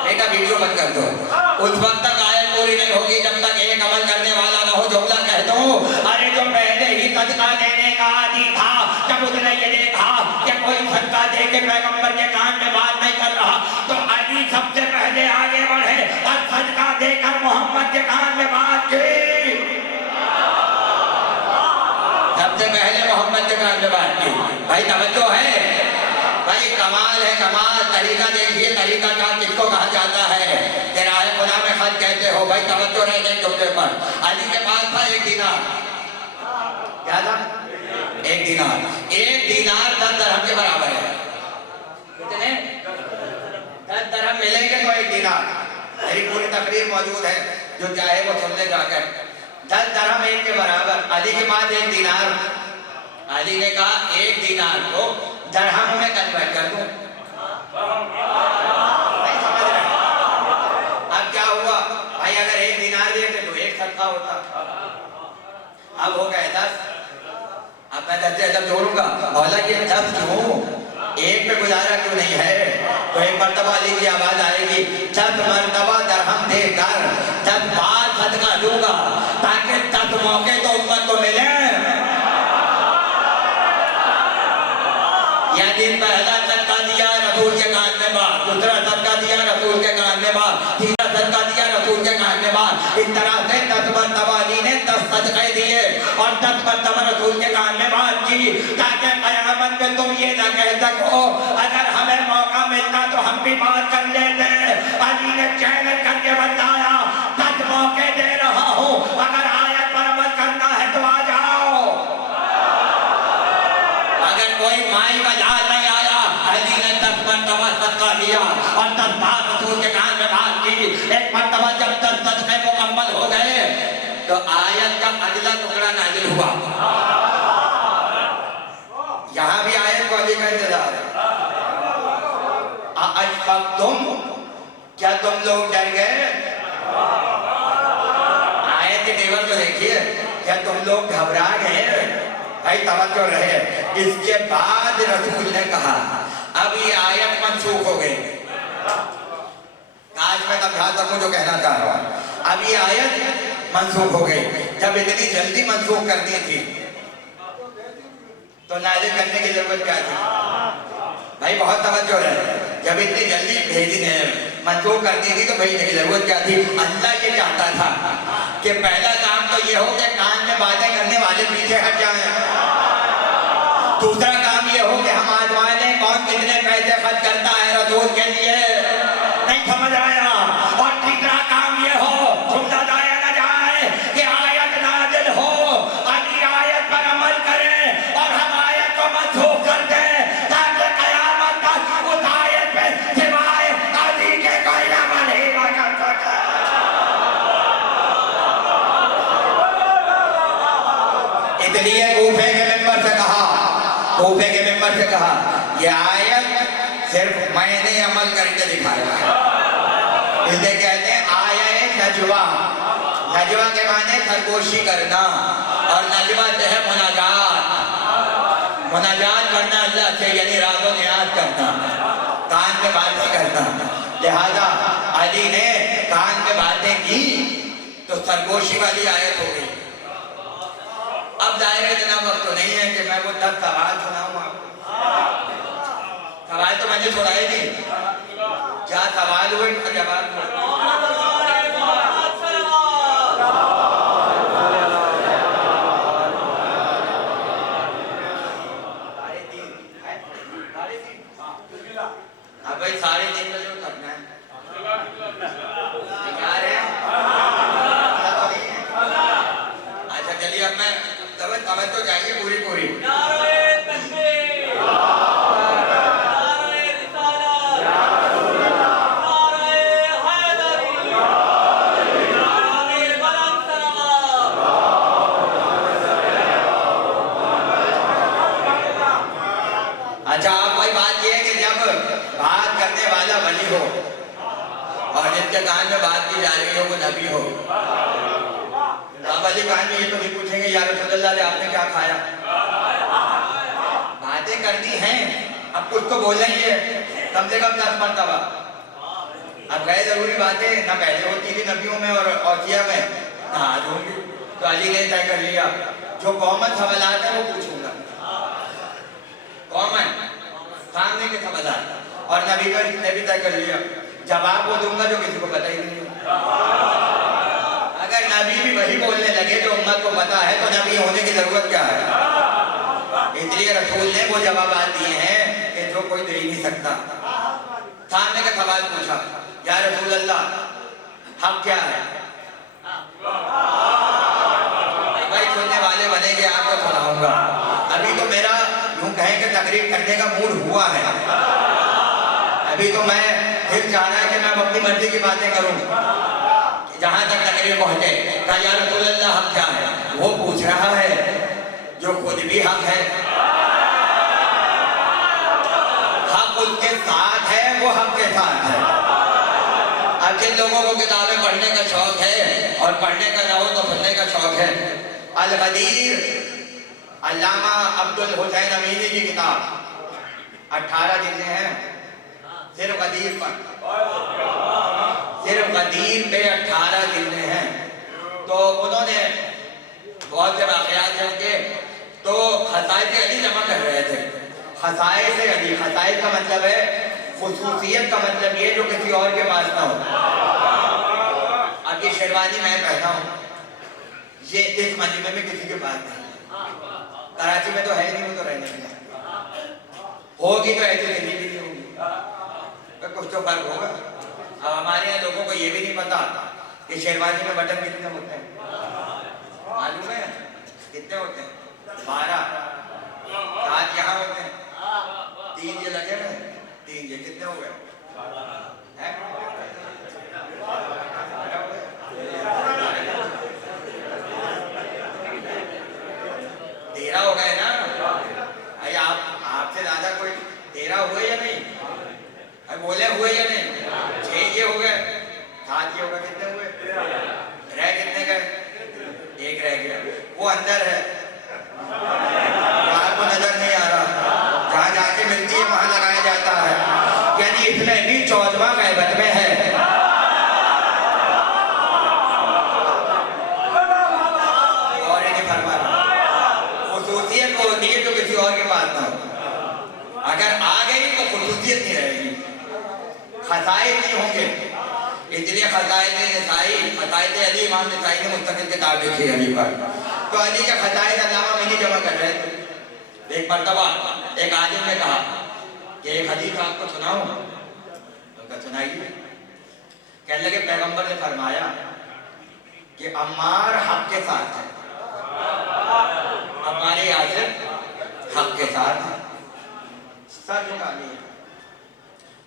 बेटा वीडियो बंद कर दो। उस वक्त तक आयत पूरी नहीं होगी जब तक एक अमल करने वाला ना हो। जुमला कह दूं, अरे जो पहले ही सदका देने का आदि था, जब उसने ये देखा कि कोई सदका दे के पैगंबर के कान में बात नहीं कर रहा, तो अली सबसे पहले आगे बढ़े और सदका देकर मोहम्मद के कान में बात की। सबसे पहले मोहम्मद के कान में बात की। भाई तवज्जो है भाई, कमाल है कमाल। तरीका देखिए, तरीका का किसको कहा जाता है, किराए खुदा में खत कहते हो। भाई तवज्जो रह गई जुमले पर। अली के पास था 1 दीनार। क्या था? 1 दीनार। 1 दीनार 10 दरहम के बराबर है। कितने? 10 दरहम मिलेंगे तो 1 दीनार। मेरी पूरी तकरीर मौजूद है, जो चाहे वो सुन ले जाकर। 10 दरहम 1 के बराबर। अली के पास 1 दीनार। अली ने कहा 1 दीनार को दरहम में कन्वर्ट कर दूं। नहीं समझ रहे? अब क्या हुआ भाई, अगर 1 दीनार देते तो 1 सदका होता। अब हो गए 10। अब मैं 10 से 10 जोड़ूंगा, हालांकि 10 क्यों, 1 पे गुजारा क्यों नहीं है? तो एक मर्तबा अली की आवाज आएगी, 10 मर्तबा दरहम देकर 10 बार सदका दूंगा, ताकि 10 मौके तो उम्मत को मिले। यानी पहला सदका दिया रसूल के कान में बात, दूसरा सदका दिया रसूल के कान में बात, तीसरा सदका दिया रसूल के कान में बात। इस तरह से 10 मरतबा अली ने 10 सदके दिए और 10 मरतबा रसूल के कान में बात की, ताकि क़यामत में तुम ये ना कह सको अगर हमें मौका मिलता तो हम भी बात कर लेते। अली ने चैलेंज करके बताया, 10 मौके दे रहा हूँ, अगर आयत पर अमल करना है तो आ जाओ। अगर कोई माई का लाल नहीं आया, अली ने 10 मरतबा सदका दिया और 10 बार रसूल के कान में बात की। एक मरतबा जब 10 सदके मुकम्मल हो गए तो आयत का अगला टुकड़ा नाजिल हुआ। यहाँ भी आयत को अली का इंतजार है। तुम क्या तुम लोग डर गए? आयत के तेवर को देखिए, क्या तुम लोग घबरा गए? भाई तवज्जो रहे। इसके बाद रसूल ने कहा अब ये आयत मनसूख हो गई। आज मैं समझा सकूं जो कहना चाह रहा हूं। अब ये आयत मनसूख हो गई। जब इतनी जल्दी मनसूख करनी थी तो नाज़िल करने की जरूरत क्या थी? भाई बहुत तवज्जो रहे। जब इतनी जल्दी भेजने मनसूख करनी थी तो भेजने की जरूरत क्या थी? अल्लाह ये चाहता था कि पहला काम तो ये हो कि कान में बातें करने वाले पीछे हट जाएं। दूसरा काम ये हो कि हम आजमा लें कौन कितने पैसे खर्च करता है रसूल के लिए। नहीं समझ आया? और तीसरा काम ये हो, जुमला दाया न जाए कि आयत नाज़िल हो, अली आयत पर अमल करें और हम आयत को मनसूख कर दें, ताकि क़यामत तक उस आयत पे सिवाय अली के कोई अमल ही न कर सके। इसलिए कूफे के मेंबर से कहा, कूफे के मेंबर से कहा, ये आयत सिर्फ मैंने अमल करके दिखाया है। इसे कहते हैं आयत नजवा। नजवा के माने सरगोशी करना, और नजवा से है मुनाजात। मुनाजात करना अल्लाह से, यानी राज़ो नियाज़ करना, कान में बातें करना। लिहाजा अली ने कान में बातें की तो सरगोशी वाली आयत हो गई। अब दायरे इतना वक्त तो नहीं है कि मैं वो 10 सवाल सुनाऊं आपको। सवाल तो मैंने सुनाए नहीं। क्या सवाल हुए क्या जवाब हुए? हाँ भाई 3:30 बजे उठना है। तैयार है? अच्छा चलिए, अब मैं तवज्जो तो चाहिए पूरी पूरी। अच्छा आप कोई बात ये है कि जब बात करने वाला वली हो और जिसके कान में बात की जा रही हो वो नबी हो, आप अली कान में ये तो नहीं पूछेंगे या रसूलुल्लाह ने आपने क्या खाया? बातें करनी हैं, अब कुछ तो बोलना ही है, कम से कम 10 मरतबा। अब गए जरूरी बातें ना पहले होती थी नबियों में और औसिया में, ना आज होंगी। तो अली ने तय कर लिया जो कॉमन सवालात है वो पूछूंगा, कॉमन सामने के सवालात। और नबी ने भी तय कर लिया जवाब वो दूंगा जो किसी को पता ही नहीं। अगर नबी भी वही बोलने लगे जो उम्मत को पता है तो नबी होने की जरूरत क्या है। इसलिए रसूल ने वो जवाब दिए हैं कि जो कोई दे नहीं सकता। सामने का सवाल पूछा, या रसूल अल्लाह हक क्या है? भाई सुनने वाले बनेंगे, आपको सुनाऊंगा। अभी तो मेरा यूं कहें कि तकरीर करने का मूड हुआ है, अभी तो मैं दिल चाह रहा है कि मैं अपनी मर्जी की बातें करूं, जहां तक तकरीर पहुंचे। कहा या रसूल अल्लाह हक क्या है? वो पूछ रहा है जो खुद भी हक है, हक उसके साथ है, वो हक के साथ है। अब जिन लोगों को किताबें पढ़ने का शौक है और पढ़ने का ना हो तो सुनने का शौक है, अल गदीर अल्लामा अब्दुल हुसैन अमीनी की किताब 18 जिल्दे हैं सिर्फ गदीर पर, सिर्फ गदीर पे 18 जिल्दे हैं। तो उन्होंने बहुत से वाक़यात हैं उनके, तो खसाइस अली जमा कर रहे थे। खसाइस अली, खसाइस का मतलब है खुसूसियत का मतलब ये जो किसी और के पास ना हो। अब ये शेरवानी मैं पहना हूँ, ये इस मजमे में किसी के पास नहीं, कराची में तो है नहीं, वो तो रहने में होगी तो ऐसी दिल्ली भी नहीं होगी, तो कुछ तो फर्क होगा। अब हमारे यहाँ लोगों को ये भी नहीं पता कि शेरवानी में बटन कितने होते हैं, मालूम है कितने होते हैं? 12। 7 यहाँ होते हैं, 3 ये लगे हुए, 3 ये, कितने हो गए? 13 हो गए ना। भाई आपसे ज्यादा कोई 13 हुए या नहीं? अरे बोले हुए या नहीं? 6 ये हो गए, 7 ये हो गए, कितने हुए? रह कितने गए? 1 रह गया, वो अंदर है, आपको नजर नहीं आ रहा, जहाँ जाके मिलती है वहां लगाया जाता है। यानी इसमें भी 14वां गैबत में है। और इन्हें फरमाना खुसूसियत वो होती है जो किसी और के पास ना हो। अगर आ गई तो खुसूसियत नहीं रहेगी, खसाइस नहीं होंगे। इसलिए खसाइस अली, इमाम नसाई ने मुस्तकिल किताब लिखी है अली पर। तो अली के खसाइस अल्लामा मिनी जमा कर रहे थे। एक मर्तबा एक आलिम ने कहा कि एक हदीस आपको सुनाऊं? उनका सुनाइए। कहने लगे पैगंबर ने फरमाया कि अम्मार हक के साथ है, हमारे यासिर हक के साथ है। सर झुका लिया।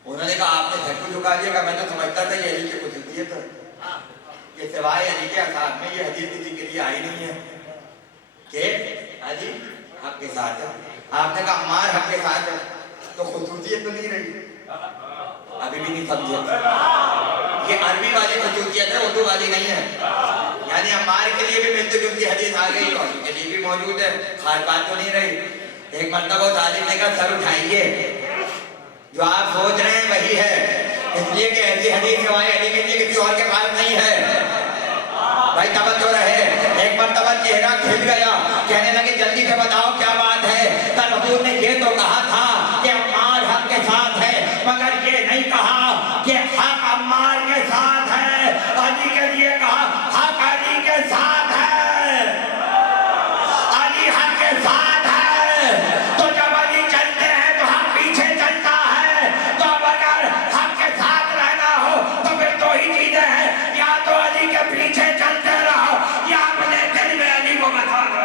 उन्होंने कहा आपने सर को झुका लिया? मैं तो समझता था ये अली की खुसूसियत है, ये सिवाय अली के असाब में ये हदीस किसी के लिए आई नहीं है कि अली हक के साथ है। आपने कहा अम्मार हक के साथ है, तो खुसूसियत तो नहीं रही, अभी भी नहीं समझे। ये अरबी वाली खुसूसियत है, उर्दू वाली नहीं है। यानी अम्मार के लिए भी मिलती जुलती हदीस आ गई और उनके लिए भी मौजूद है, खास बात तो नहीं रही। एक मर्तबा तालिब ने कहा सर उठाइए, जो आप सोच रहे हैं वही है, इसलिए कि ऐसी हदीस सिवाय अली के लिए किसी और के पास नहीं है। भाई तवज्जो रहे। एक मर्तबा चेहरा खिल गया, कहने लगे जल्दी से बताओ क्या बात है? कल हुजूर ने ये तो कहा था कि अम्मार हक के साथ है, मगर ये नहीं कहा कि हक अम्मार के साथ है। अली के लिए कहा हक अली के साथ है, अली हक के साथ है। तो जब अली चलते हैं तो हम पीछे चलता है। तो अगर हक के साथ रहना हो तो फिर 2 ही चीजें हैं, या तो अली के पीछे चलते रहो या अपने दिल में अली को बता दो।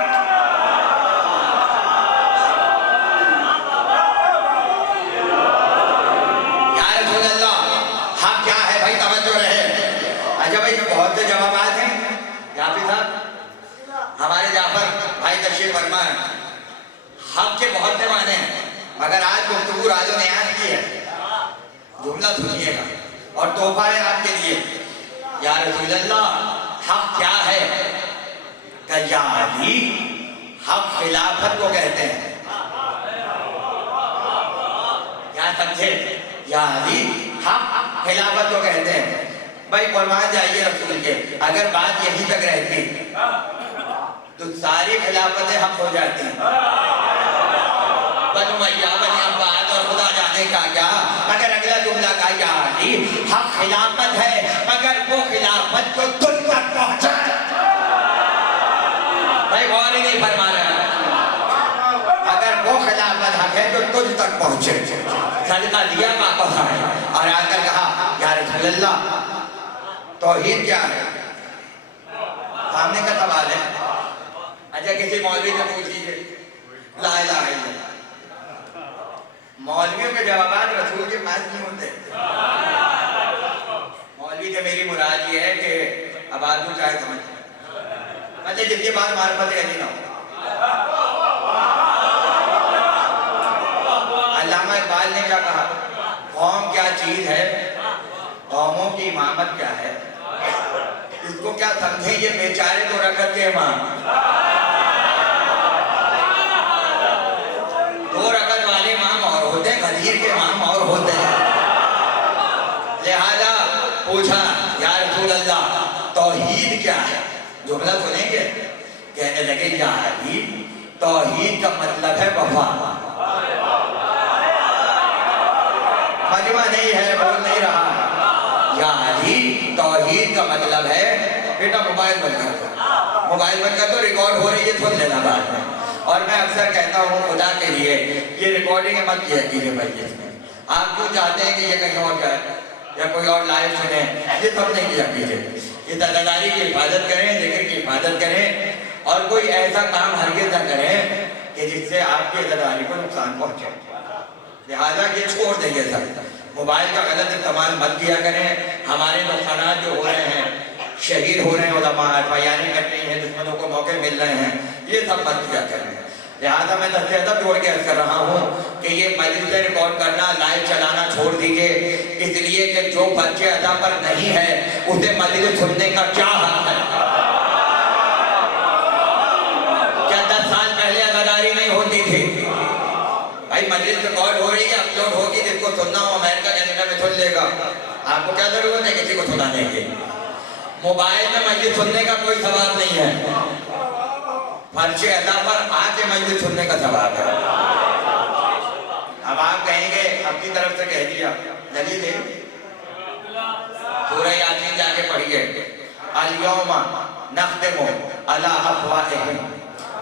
या रसूल अल्लाह हक क्या है? भाई तवज्जो रहे। अच्छा भाई बहुत से जवाब हैं। जाफर साहब, हमारे जाफर भाई तशरीफ फरमा है। हक के बहुत से माने हैं, मगर आज गुफ्तगू राजो न्याज की है, जुमला सुनिएगा और तोहफा है आपके लिए। या रसूल अल्लाह हक क्या है? या अली हक खिलाफत को कहते हैं। क्या समझे? या अली हक खिलाफत को कहते हैं। भाई कुर्बान जाइए रसूल के, अगर बात यहीं तक रहती तो सारी खिलाफतें हक हो जाती हैं। बनु मैया, बनी अब्बास और खुदा जाने का क्या, मगर अगला जुमला का या अली, हक खिलाफत है मगर वो खिलाफत जो तुझ तक पहुंचे। भाई गौर ही नहीं फरमा रहे, अगर वो खिलाफत हक है तो तुझ तक पहुंचे। सदका दिया, वापस आए और आकर कहा या रसूल अल्लाह, तौहीद क्या है? सामने का सवाल है। अच्छा किसी मौलवी से पूछ लीजिए, ला इलाहा इल्लल्लाह। मौलवियों के जवाब रसूल के पास नहीं होते। मौलवी से मेरी मुराद ये है कि अब आदमी चाहे समझ, मतलब जिसके बाद मार्फत अली ना हो। अल्लामा इकबाल ने क्या कहा, कौम क्या चीज है, कौमों की इमामत क्या है, इसको क्या समझे ये बेचारे तो रखत के इमाम। दो रकत वाले इमाम और होते हैं, गदीर के इमाम और होते हैं। लिहाजा पूछा या रसूल अल्लाह, तौहीद क्या है? जुमला सुनेंगे, कहने लगे या अली, तौहीद का मतलब है वफा। मजमा नहीं है, बोल नहीं रहा। या अली, तौहीद का मतलब है, बेटा मोबाइल बंद कर दो, मोबाइल बंद कर दो, रिकॉर्ड हो रही है, सुन लेना बाद में। और मैं अक्सर कहता हूँ खुदा के लिए, ये रिकॉर्डिंग मत किया कीजिए भाई। इसमें आप क्यों चाहते हैं कि ये कहीं और जाए या कोई और लाइव सुने, ये सब नहीं किया कीजिए। इस अदादारी की हिफाजत करें, जिक्र की हिफाजत करें और कोई ऐसा काम हरगिज़ न करें कि जिससे आपकी अदादारी को नुकसान पहुँचे। लिहाजा ये छोड़ देंगे सब, मोबाइल का गलत इस्तेमाल मत किया करें। हमारे नुकसान जो हो रहे हैं, शहीद हो रहे हैं उलमा, बयानी कर रही हैं, दुश्मनों को मौके मिल रहे हैं, ये सब मत किया करें। लिहाजा मैं दस्ते अदब जोड़ के अर्ज कर रहा हूँ कि ये मजलिस रिकॉर्ड करना, लाइव चलाना छोड़ दीजिए, इसलिए कि जो बच्चे अदा पर नहीं है उसे मजलिस सुनने का क्या हक है? क्या 10 साल पहले अदादारी नहीं होती थी? भाई मजलिस रिकॉर्ड हो रही है, अपलोड होगी, जिसको सुनना हो अमेरिका कनाडा में सुन लेगा। आपको क्या जरूरत है किसी को सुनाने की? मोबाइल में मस्जिद सुनने का कोई सवाल नहीं है, फर्शे अदा पर आके मस्जिद सुनने का सवाल है। अब आप कहेंगे अपनी तरफ से कह दिया, दलील है, सूरह यासीन जाके पढ़िए, अल यौमा नख्तिमु अला अफ़वाहिहिम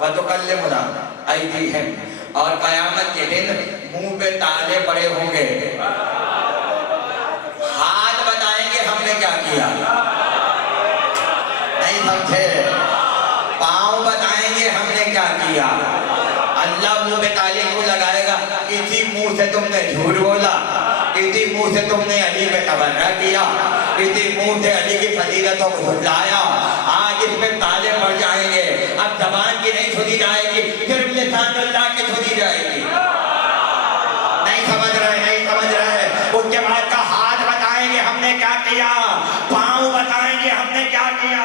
व तुकल्लिमुना अयदीहिम, और कयामत के दिन मुंह पे ताले पड़े होंगे, हाथ बताएंगे हमने क्या किया, नहीं समझे, पाँव बताएंगे हमने क्या किया। अल्लाह मुंह पे ताले क्यों लगाएगा? इसी मुंह से तुमने झूठ बोला, इसी मुंह से तुमने अली पे तबर्रा किया, इसी मुंह से अली की फजीलतों को झुटलाया, आज इस पे ताले पड़ जाएंगे। अब जबान की नहीं सुनी जाएगी, सिर्फ लिसान अल्लाह की सुनी जाएगी। नहीं समझ रहे, नहीं समझ रहे। उसके बाद का हाथ बताएंगे हमने क्या किया, पाँव बताएंगे हमने क्या किया।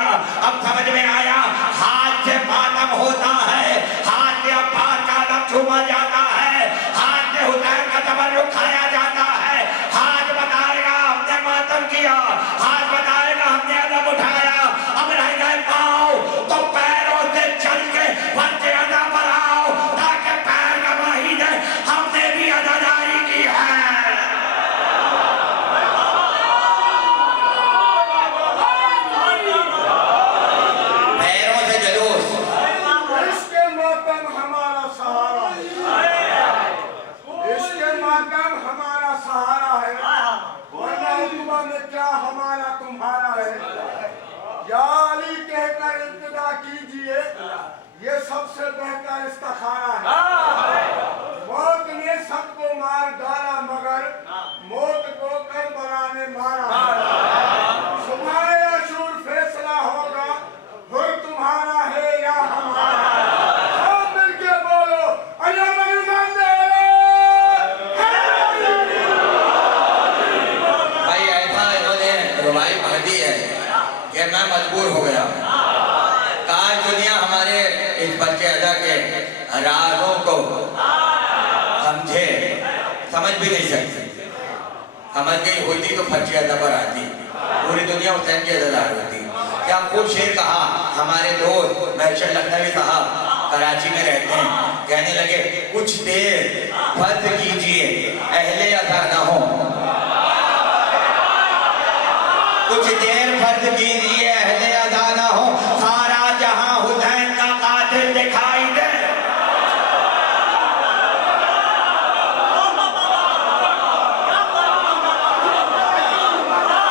अब समझ में आया, हाथ से मातम होता है, हाथ से अब्बास का अदब छूमा जाता है, हाथ से हुसैन का तबर्रुक खाया जाता है। हाथ बताएगा हमने मातम किया, हाथ बताएगा हमने अदब उठाया। अब रह गए पाँव, तो पैरों से चल के फर्ज अदा पर आओ, ताकि पैर गवाही दे हमने भी अदादारी की है। पैरों से जलूस, इसके मातम हमारा सहारा है, इसके मातम हमारा सहारा है, वरना उतबा में क्या हमारा तुम्हारा है। या अली कहकर इब्तिदा कीजिए, ये सबसे बेहतर इस्तिखारा है। मौत ने सबको मार डाला, मगर मौत को करबला ने मारा। सुबह अशूर फैसला होगा, हुर तुम्हारा है या हमारा। सब मिलके बोलो, अल्लाह भाई ऐसा इन्होंने रुबाई पढ़ दी है कि मैं मजबूर हो गया। काश दुनिया हमारे इस बच्चे अदा के राजों को समझे, समझ भी नहीं सकती। समझ गई होती तो फर्जी अदा पर आती, पूरी दुनिया हुसैन की अदादार होती। क्या खूब शेर कहा। हमारे दोस्त महशर लखनवी साहब कराची में रहते हैं, कहने लगे कुछ देर फर्ज कीजिए अहले अदा न हो, कुछ देर फर्ज कीजिए अहले अदा न हो, सारा जहां हुसैन का कातिल दिखाई दे।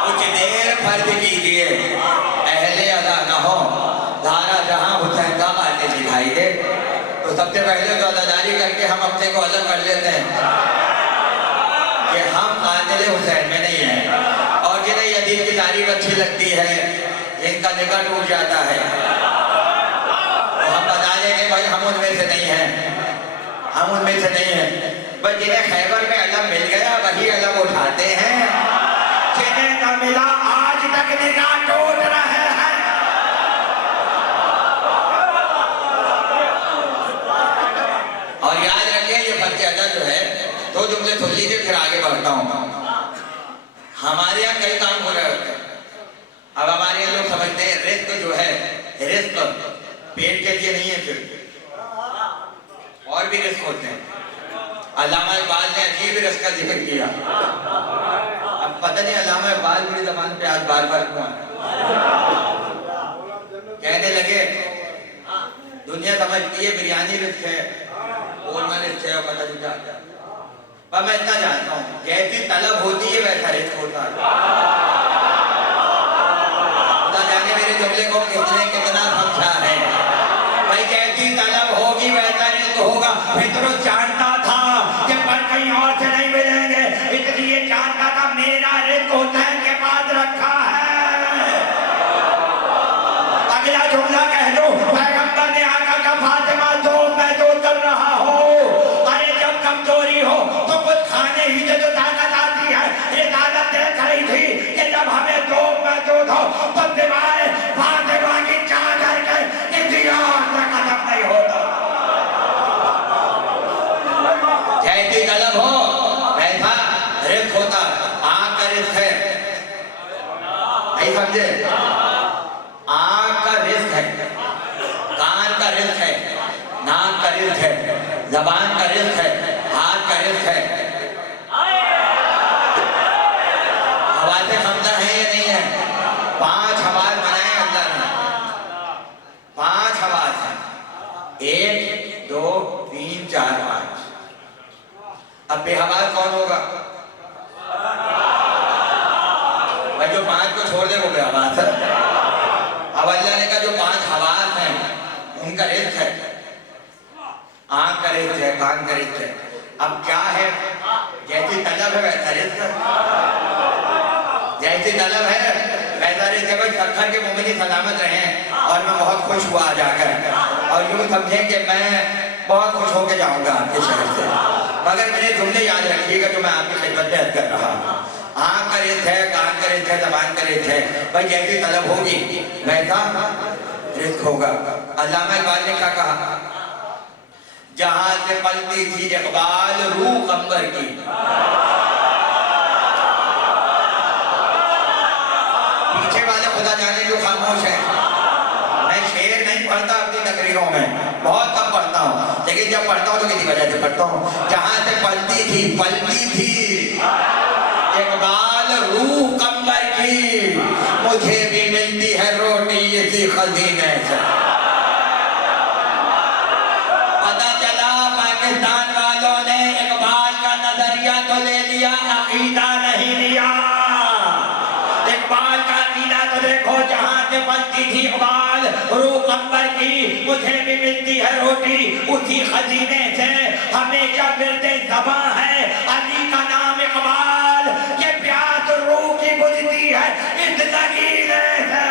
कुछ देर फर्ज कीजिए अहले अदा न हो, सारा जहां हुसैन का कातिल दिखाई दे। तो सबसे पहले तो अदादारी करके हम अपने को अलग कर लेते हैं कि हम कातिल हुसैन में नहीं है, और जिन्हें यजीद की तारीफ अच्छी लगती है, इनका निगाह टूट जाता है, तो हम बता दें कि भाई हम उनमें से नहीं हैं, हम उनमें से नहीं हैं। बस जिन्हें खैबर में अलम मिल गया वही अलम उठाते हैं, जिन्हें न मिला आज तक निगाह टूट रहे हैं। और याद रखें ये फर्ज अदा जो है, दो जुमले सुन लीजिए फिर आगे बढ़ता हूँ। हमारे यहाँ कई काम हो रहे होते हैं। अब हमारे यहाँ लोग समझते हैं रिस्क जो है, रिस्क पेट के लिए नहीं है, फिर और भी रिस्क होते हैं। अल्लामा इकबाल ने अजीब रिस्क का जिक्र किया। अब पता नहीं अल्लामा इकबाल मेरी ज़बान पे आज बार बार क्यों कहने लगे दुनिया समझती है बिरयानी रिस्क है, ओरमन रिस्क है, पता नहीं क्या। पर मैं इतना जानता हूँ जैसी तलब होती है वैसा रिस्क होता है। पता जाने मेरे जुमले को कितने कितना समझा है। भाई जैसी तलब होगी वैसा रिस्क होगा। फितरत जानता था कि पर कहीं और से नहीं मिलेंगे, इसलिए जानता था मेरा रिस्क हुसैन के पास रखा है। अगला जुमला कह दो, पैगंबर ने आकर का फातिमा दो मैं दो कर रहा हो। अरे जब कमजोरी हो तो कुछ खाने ही से जो ताकत आती है, ये ताकत देख रही थी कि जब हमें दो मैं दो दो तो दिवाए फातिमा की चादर के इतिहास में कदम नहीं होता। जैसी तलब हो वैसा रिस्क होता। आँख का रिस्क है, नहीं समझे? आँख का रिस्क है, कान का रिस्क है, नाक का रिस्क है, जबान का रिस्क है, हाथ का रिस्क है। हवासे हमदा है या नहीं है? 5 हवास बनाए अल्लाह ने, 5 हवास हैं, 1 2 3 4 5। अब बेहवास कौन होगा? भाई जो 5 को छोड़ दे वो बेहवास है। अब अल्लाह ने कहा जो 5 हवास हैं उनका रिस्क है, आँख का रिस्क है, कान का रिस्क है। अब क्या है? जैसी तलब है वैसा रिस्क है, जैसी तलब है वैसा रिस्क है। भाई सखर के मोमिनी सलामत रहे और मैं बहुत खुश हुआ आ जाकर, और यूँ समझें कि मैं बहुत खुश होकर जाऊँगा आपके शहर से। मगर मेरे जुमले याद रखिएगा जो मैं आपकी खिदमत में अर्ज कर रहा हूँ। आँख का रिस्क है, कान का रिस्क है, जबान का रिस्क है। भाई जैसी तलब होगी वैसा रिस्क होगा। अल्लामा इकबाल ने क्या कहा? जहां से पलती थी इकबाल रूह कंबर की, पीछे वाले खुदा जाने जो खामोश है। मैं शेर नहीं पढ़ता अपनी तकरीरों में, बहुत कम पढ़ता हूँ, लेकिन जब पढ़ता हूँ तो किसी वजह से पढ़ता हूँ। जहां से पलती थी इकबाल रूह कंबर की, मुझे भी मिलती है रोटी इसी खजीने से। पता चला पाकिस्तान वालों ने इकबाल का नजरिया तो ले लिया, अकीदा नहीं लिया। इकबाल का अकीदा तो देखो, जहां से बनती थी इकबाल रूह कंबर की, मुझे भी मिलती है रोटी उसी खजीने से। हमेशा मिलते ज़बां है अली का नाम इकबाल, ये प्यास रूह की बुझती है इस नगीने से।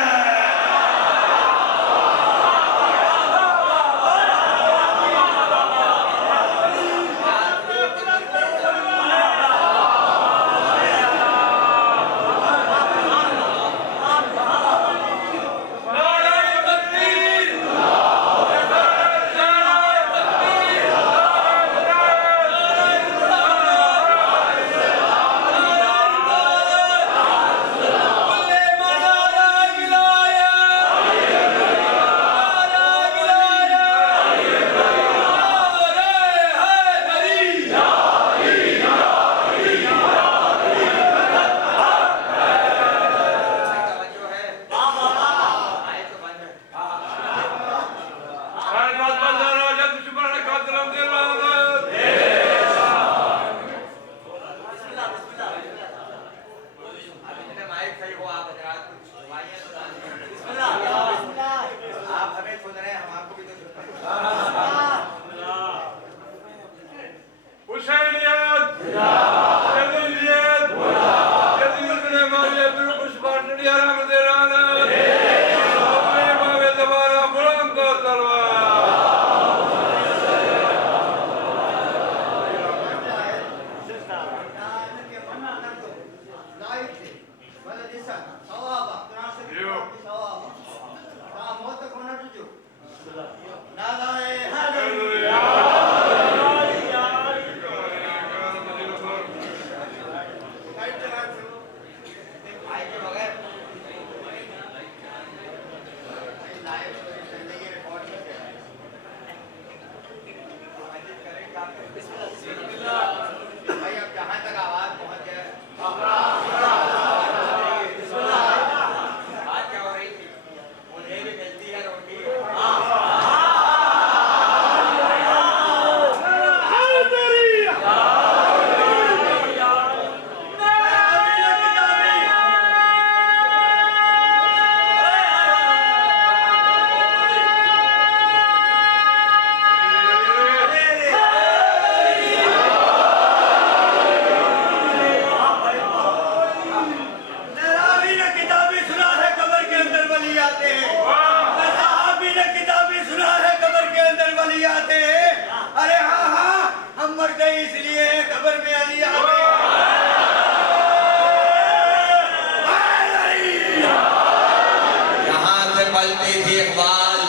इकबाल।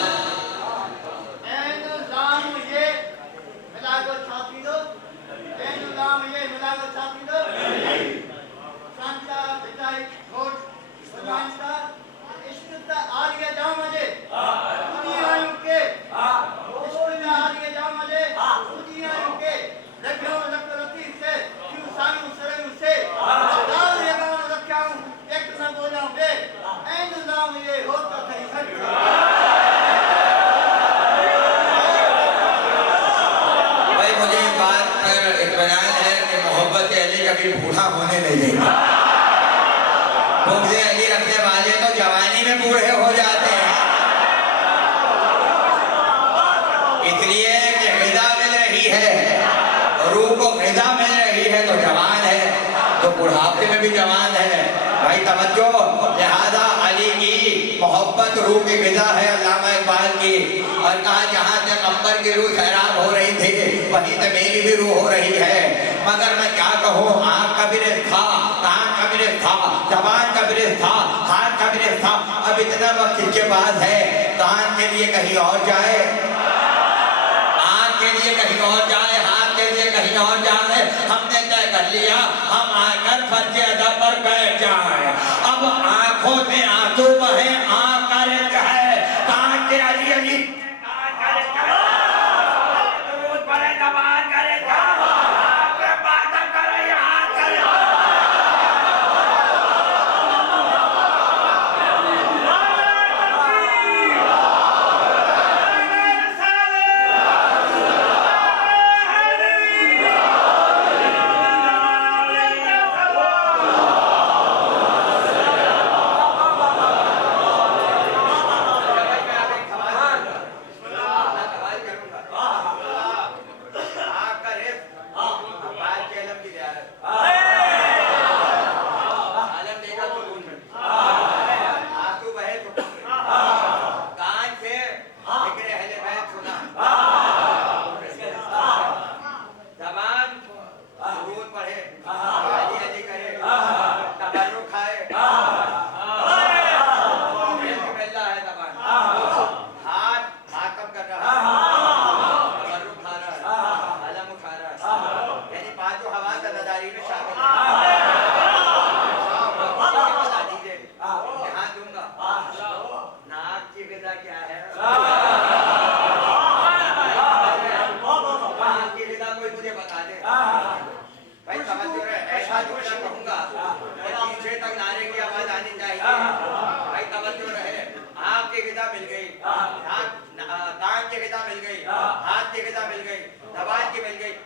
भाई मुझे एक बात पर इत्मीनान है कि मोहब्बत अली कभी बूढ़ा होने नहीं देगा। बुग़्ज़ अली रखने वाले तो जवानी में बूढ़े हो जाते हैं, इसलिए कि ग़िज़ा मिल रही है, रूह को ग़िज़ा मिल रही है तो जवान है, तो बुढ़ापे में भी जवान है। भाई तवज्जो, लिहाजा अली की मोहब्बत रूह की ग़िज़ा है अल्लामा इकबाल की। और कहा जहाँ तक अंबर की रूह सैराब हो रही थी वहीं से मेरी भी रूह हो रही है। मगर मैं क्या कहूँ, आँख का भी रिज़्क़ था, कान का भी रिज़्क़ था, ज़बान का भी रिज़्क़ था, हाथ का भी रिज़्क़ था। अब इतना वक्त इसके पास है, कान के लिए कहीं और जाए, आँख के लिए कहीं और जाए, हाथ के लिए कहीं और जाए। हमने तय कर लिया हम आकर फर्ज अदा पर बैठ जाए। अब आंखों से आंसू बहे, आँख का रिज़्क़ है, कान के अली अली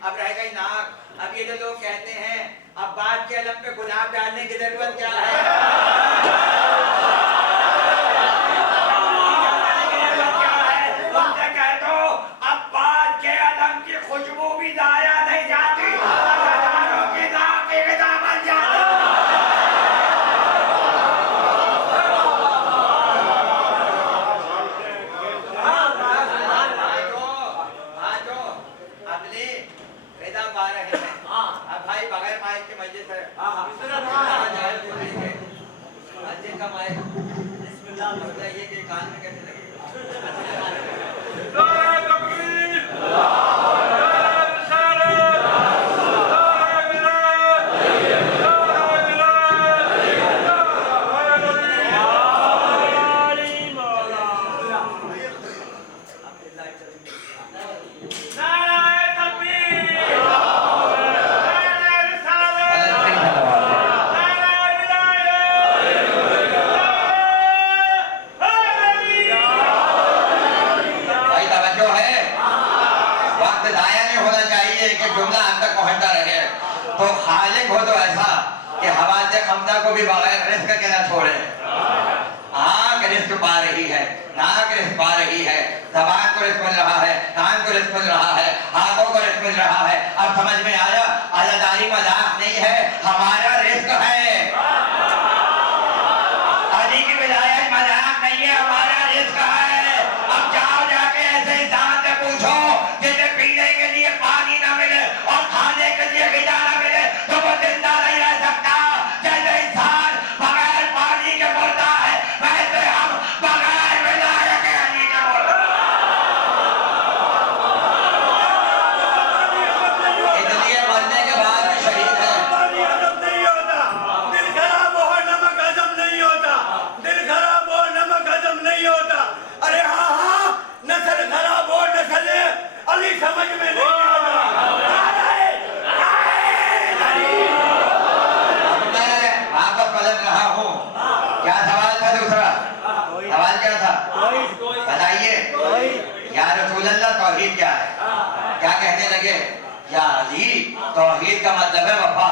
अब रह गई नाक। अब ये जो लोग कहते हैं अब बात के अलम पे गुलाब डालने की जरूरत क्या है? तुमसे कह दो अब बात के अलम की खुशबू भी जाया नहीं जाती, हजारों की नाक की ग़िज़ा बन जाती। बताइए कि कान में कैसे तो खालिक हो तो ऐसा कि हवाज़े खमदा को भी बगैर रिस्क के न छोड़े। आँख रिस्क पा रही है, नाक रिस्क पा रही है, ज़बान को रिस्क मिल रहा है, कान को रिस्क मिल रहा है, हाथों को रिस्क मिल रहा है। अब समझ में आया, अज़ादारी मजाक नहीं है, हमारा रिस्क है। अली की विलायत मजाक नहीं है, हमारा रिस्क है। अब जाओ जाके ऐसे इंसान से पूछो जिसे पीने के लिए पानी ना मिले और खाने के लिए ग़िज़ा ना मिले तो वो जिंदा नहीं रह सकता। जैसे इंसान बगैर पानी के मरता है वैसे हम बगैर विलायत के अल्लाह तौहीद क्या है? क्या कहने लगे? या अली, तौहीद का मतलब है वफा,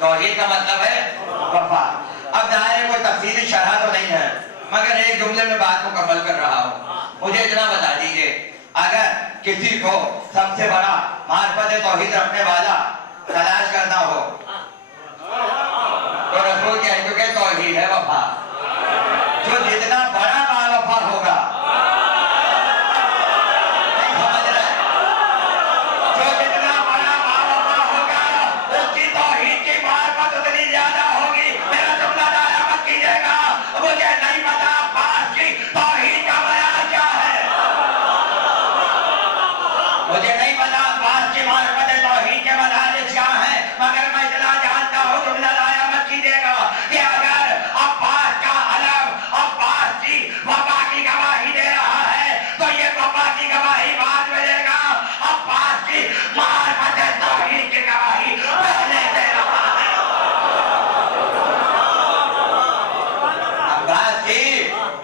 तौहीद का मतलब है वफा। अब जाहिर कोई तफसीली शरह तो नहीं है, मगर एक जुमले में बात मुकम्मल कर रहा हूँ। मुझे इतना बता दीजिए, अगर किसी को सबसे बड़ा मार्फत तौहीद रखने वाला तलाश करना हो तो रसूल कह चुके तौहीद है वफा। जो जितना बड़ा बावफा होगा, नहीं समझ रहे, जो जितना बड़ा बावफा होगा उसकी तौहीद की मार्फत उतनी ज्यादा होगी। मेरा जुमला दाया मत कीजिएगा, मुझे नहीं पता पास की तौहीद का बयान क्या है, मुझे नहीं पता पास की मार्फत तौहीद के मदारिस क्या है, मगर मैं इतना जानता हूँ, जुमला दाया मत कीजिएगा कि अगर अब्बास का अलम अब्बास की वफा की गवाही दे रहा है तो ये वफा की गवाही बाद में देगा, अब्बास की मार्फत तौहीद की गवाही पहले दे रहा है। अब्बास की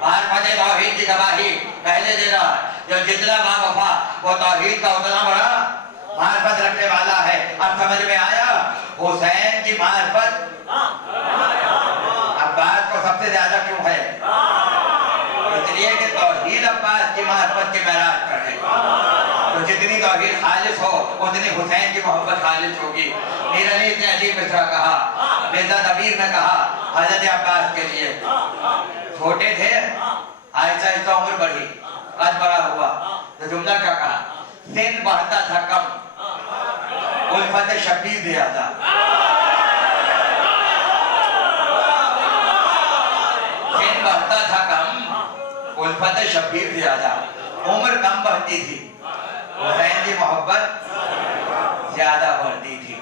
मार्फत तौहीद की गवाही पहले दे रहा है। जो जितना बावफा वो तौहीद का उतना बड़ा मार्फत रखने वाला है। अब समझ में आया? हुसैन की मार्फत अब्बास को सबसे ज्यादा क्यों है? इसलिए कि तौहीद अब्बास की मार्फत के मेराज पर है। तो जितनी तौहीद खालिस हो उतनी हुसैन की मोहब्बत खालिस होगी। मीर अली ने अजीब मिसरा कहा, मिर्जा नबीर ने कहा हजरत अब्बास के लिए, छोटे थे, आहिस्ता आहिस्ता उम्र बढ़ी, कद बड़ा हुआ, तो जुमला क्या कहा? दिन बढ़ता था कम, उल्फत शबीर दिया था। दिन बढ़ता था कम, उल्फत शबीर ज्यादा। उम्र कम बढ़ती थी, हुसैन की मोहब्बत ज्यादा बढ़ती थी।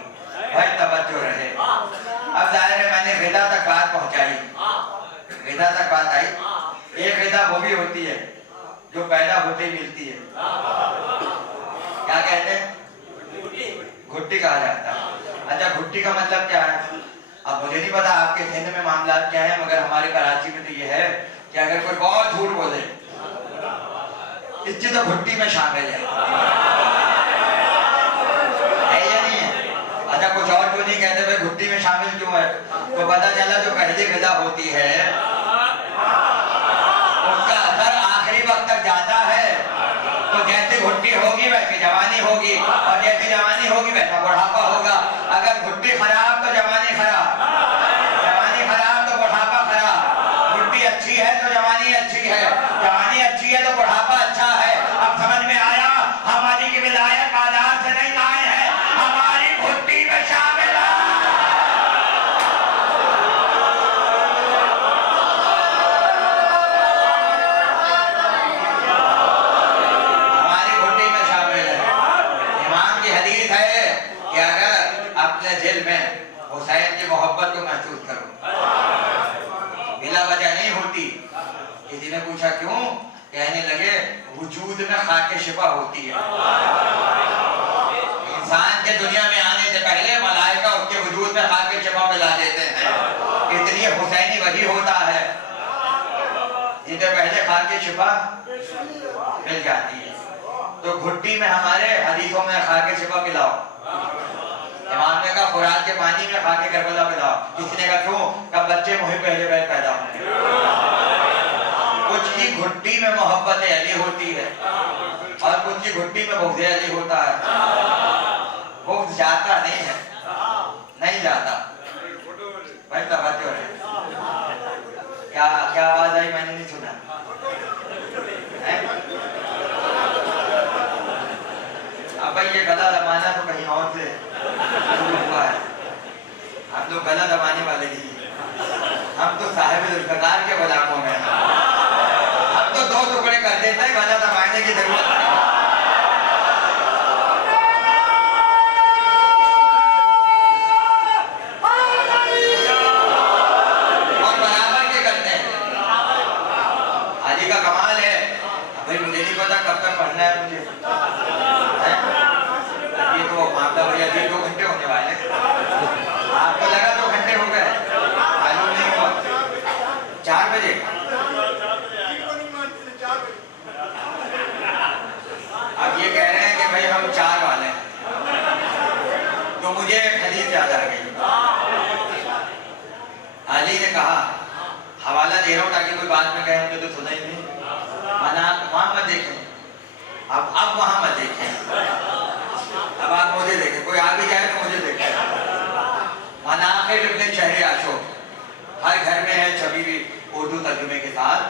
भाई तवज्जो रहे। अब जाहिर है मैंने ग़िज़ा तक बात पहुंचाई, ग़िज़ा तक बात आई। एक ग़िज़ा वो भी होती है जो पैदा होते ही मिलती है, क्या कहते हैं? घुट्टी कहा जाता है। अच्छा, घुट्टी का मतलब क्या है? अब मुझे नहीं पता आपके सिंध में मामला क्या है, मगर हमारे कराची में तो ये है कि अगर कोई बहुत झूठ बोले इसकी तो घुट्टी में शामिल है या नहीं है? अच्छा, कुछ और क्यों नहीं कहते भाई घुट्टी में शामिल क्यों है? तो पता चला जो पहली ग़िज़ा होती है उसका असर आखिरी वक्त तक जाता है। तो जैसी घुट्टी होगी वैसी जवानी होगी, और जैसी जवानी होगी वैसा बुढ़ापा होगा। अगर घुट्टी खराब तो जवानी खराब, जवानी खराब तो बुढ़ापा खराब। घुट्टी अच्छी है तो जवानी अच्छी है, जवानी अच्छी है तो बुढ़ापा अच्छा है। अब समझ में आया? हम अली की विलायत बाजार से नहीं लाए हैं, हमारी घुट्टी में शामिल है। दिल में हुसैन की मोहब्बत को महसूस करो, बिला वजह नहीं होती। किसी ने पूछा क्यों? कहने लगे वजूद में खाके शिफा होती है। इंसान के दुनिया में आने से पहले मलाइका उसके वजूद में खाके शिफा मिला देते हैं, इसलिए हुसैनी वही होता है जिसे पहले खाके शिफा मिल जाती है। तो घुट्टी में हमारे हदीसों में खाके शिफा मिलाओ। इमाम ने कहा खुराक के पानी में खाके करबला पिलाओ। किसी ने कहा क्यों? कब बच्चे मुझे पहले बैठ पैदा होंगे। कुछ की घुट्टी में मोहब्बत अली होती है और कुछ की घुट्टी में बुग़्ज़ अली होता है। बुग़्ज़ जाता नहीं है, नहीं जाता। भाई तवज्जो रहे। क्या क्या आवाज आई? मैंने नहीं सुना। अब भाई ये गला दबाना तो कहीं और से हुआ है। हम लोग गला दबाने वाले नहीं, हम तो साहिब ज़ुल्फ़िकार के गुलामों में हैं। हम तो दो टुकड़े कर देते हैं, गला दबाने की जरूरत नहीं। और बराबर के करते हैं। अली का कमाल है। भाई मुझे नहीं पता कब तक पढ़ना है मुझे, ये तो मामला भैया 2 घंटे होने वाले। आपको लगा 2 घंटे हो गए? मालूम नहीं हुआ। 4 बजे अब वहां मत देखें, अब आप मुझे देखें, कोई आ भी जाए तो मुझे देखें। अनाखिर इब्ने शहर आशो हर घर में है छवि भी उर्दू तर्जुमे के साथ,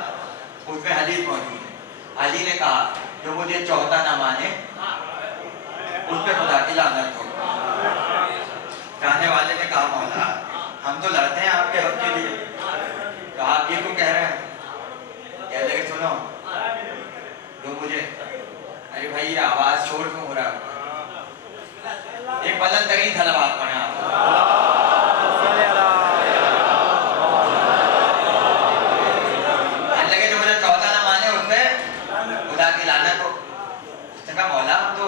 उसमें हदीस मौजूद है। अली ने कहा जो मुझे चौथा ना माने उस पर खुदा की लानत हो। चाहने वाले ने कहा मौला हम तो लड़ते हैं आपके हक के लिए, तो आप ये क्यों कह रहे हैं? कह लगे सुनो जो मुझे, अरे भाई ये आवाज शोर क्यों हो रहा है? एक बुलंद तरीन सलावत पढ़ें आप। लगे जो मुझे चौथा ना माने उसमें खुदा की लानत हो। उसने कहा मौला हम तो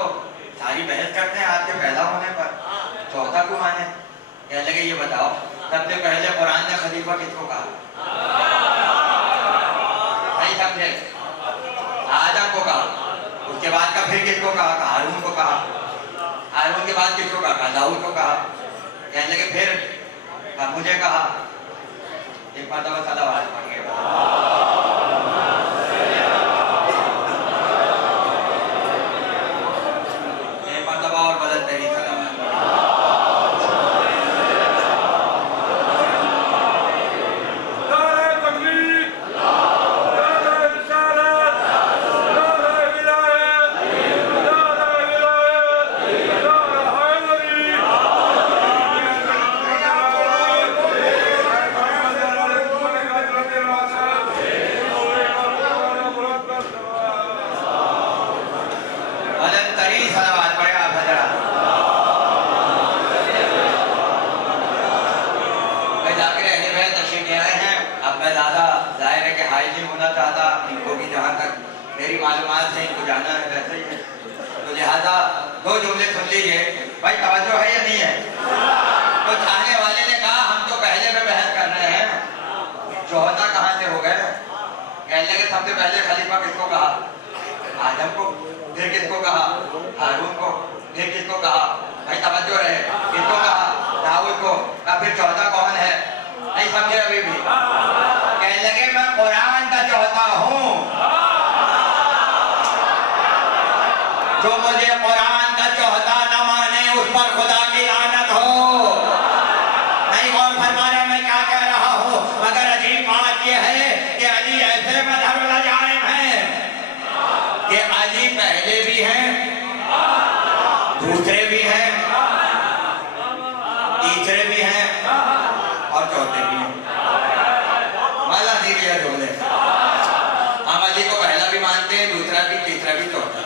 सारी बहस करते हैं आपके पैदा होने पर, चौथा क्यों माने? कह लगे ये बताओ सबसे पहले कुरान ने खलीफा किसको कहा? नहीं समझे? आदम को कहा। उसके बाद का फिर किसको कहा? हारून को कहा। हारून के बाद किसको कहा? दाऊद को कहा। कहने लगे फिर मुझे कहा। एक मरतबा सलावत पढ़िए। एक मरतबा और बदल तेरी सलावत। मेरी मालूमात से इनको जाना है वैसे ही है, तो लिहाजा दो जुमले सुन लीजिए भाई, तवज्जो है या नहीं है? तो चाहने वाले ने कहा हम तो पहले पे बहस कर रहे हैं, चौथा कहाँ से हो गए? कहने लगे सबसे पहले खलीफा किसको कहा? आदम को। फिर किसको कहा? हारून को। फिर किसको कहा? भाई तवज्जो रहे, किसको कहा? दाऊद को। फिर चौथा कौन है? नहीं समझे अभी भी? कहने लगे मैं कुरान का चौथा हूँ। जो मुझे कुरान का चौथा न माने उस पर खुदा की लानत हो। नहीं गौर फरमा रहे मैं क्या कह रहा हूँ? मगर अजीब बात यह है कि अली ऐसे मजहब लजाइम हैं कि अली पहले भी हैं, दूसरे भी हैं, तीसरे भी हैं और चौथे भी हैं। माला दीजिए जोड़े। हम अली को पहला भी मानते हैं, दूसरा भी, तीसरा भी, चौथा।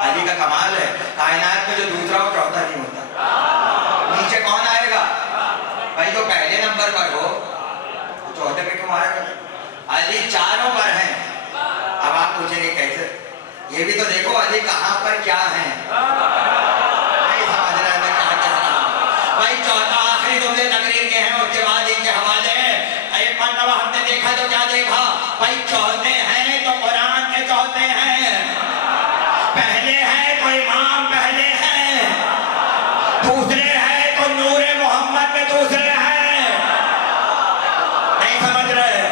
अली का कमाल है, कायनात में जो दूसरा और चौथा नहीं होता। नीचे कौन आएगा? भाई जो पहले नंबर पर हो तो चौथे पे क्यों आएगा? अली चारों पर हैं। अब आप पूछेंगे कैसे? ये भी तो देखो अली कहाँ पर क्या है। नहीं समझ रहे मैं क्या कह रहा हूँ? भाई चौथा आखिरी जुमले तकरीर के हैं, उसके बाद इनके हवाले हैं। एक मरतबा हमने देखा तो क्या देखा? भाई चौथे हैं तो कुरान के चौथे हैं, पहले है तो इमाम पहले हैं, दूसरे है तो नूरे मोहम्मद में दूसरे हैं। नहीं समझ रहे?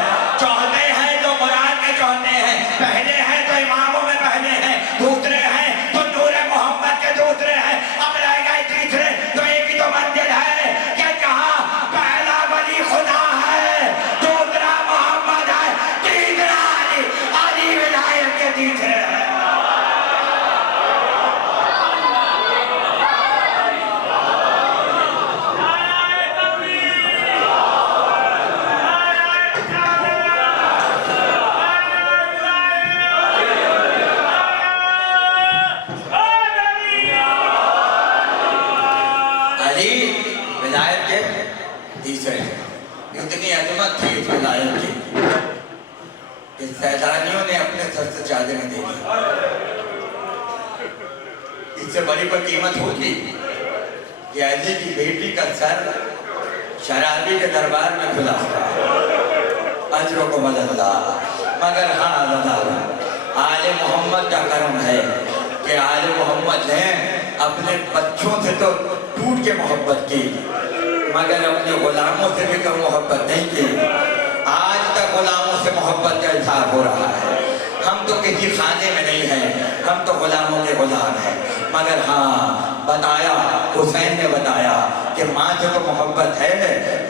चौथे हैं तो कुरान के चौथे हैं, पहले है तो इमामों में पहले हैं, दूसरे हैं तो नूरे मोहम्मद के दूसरे हैं। अब रह गए तीसरे, तो एक ही तो मंजिल है कि जहाँ पहला वली खुदा है, दूसरा मोहम्मद है, तीसरा अली, अली विलायत के तीसरे है। इतनी अजमत थी इस विलायत की कि सैलानियों ने अपने सर से चादरें दे दी। इससे बड़ी कोई कीमत होती कि अली की बेटी का सर शराबी के दरबार में खुला हुआ। अजरों को बदलता, मगर हाँ आले मोहम्मद का करम है कि आले मोहम्मद ने अपने बच्चों से तो टूट के मोहब्बत की, मगर अपने गुलामों से भी कम मोहब्बत नहीं की। आज तक गुलामों से मोहब्बत का इजहार हो रहा है। हम तो किसी खाने में नहीं हैं, हम तो गुलामों के गुलाम हैं। मगर हाँ, बताया, हुसैन ने बताया कि माँ से तो मोहब्बत है,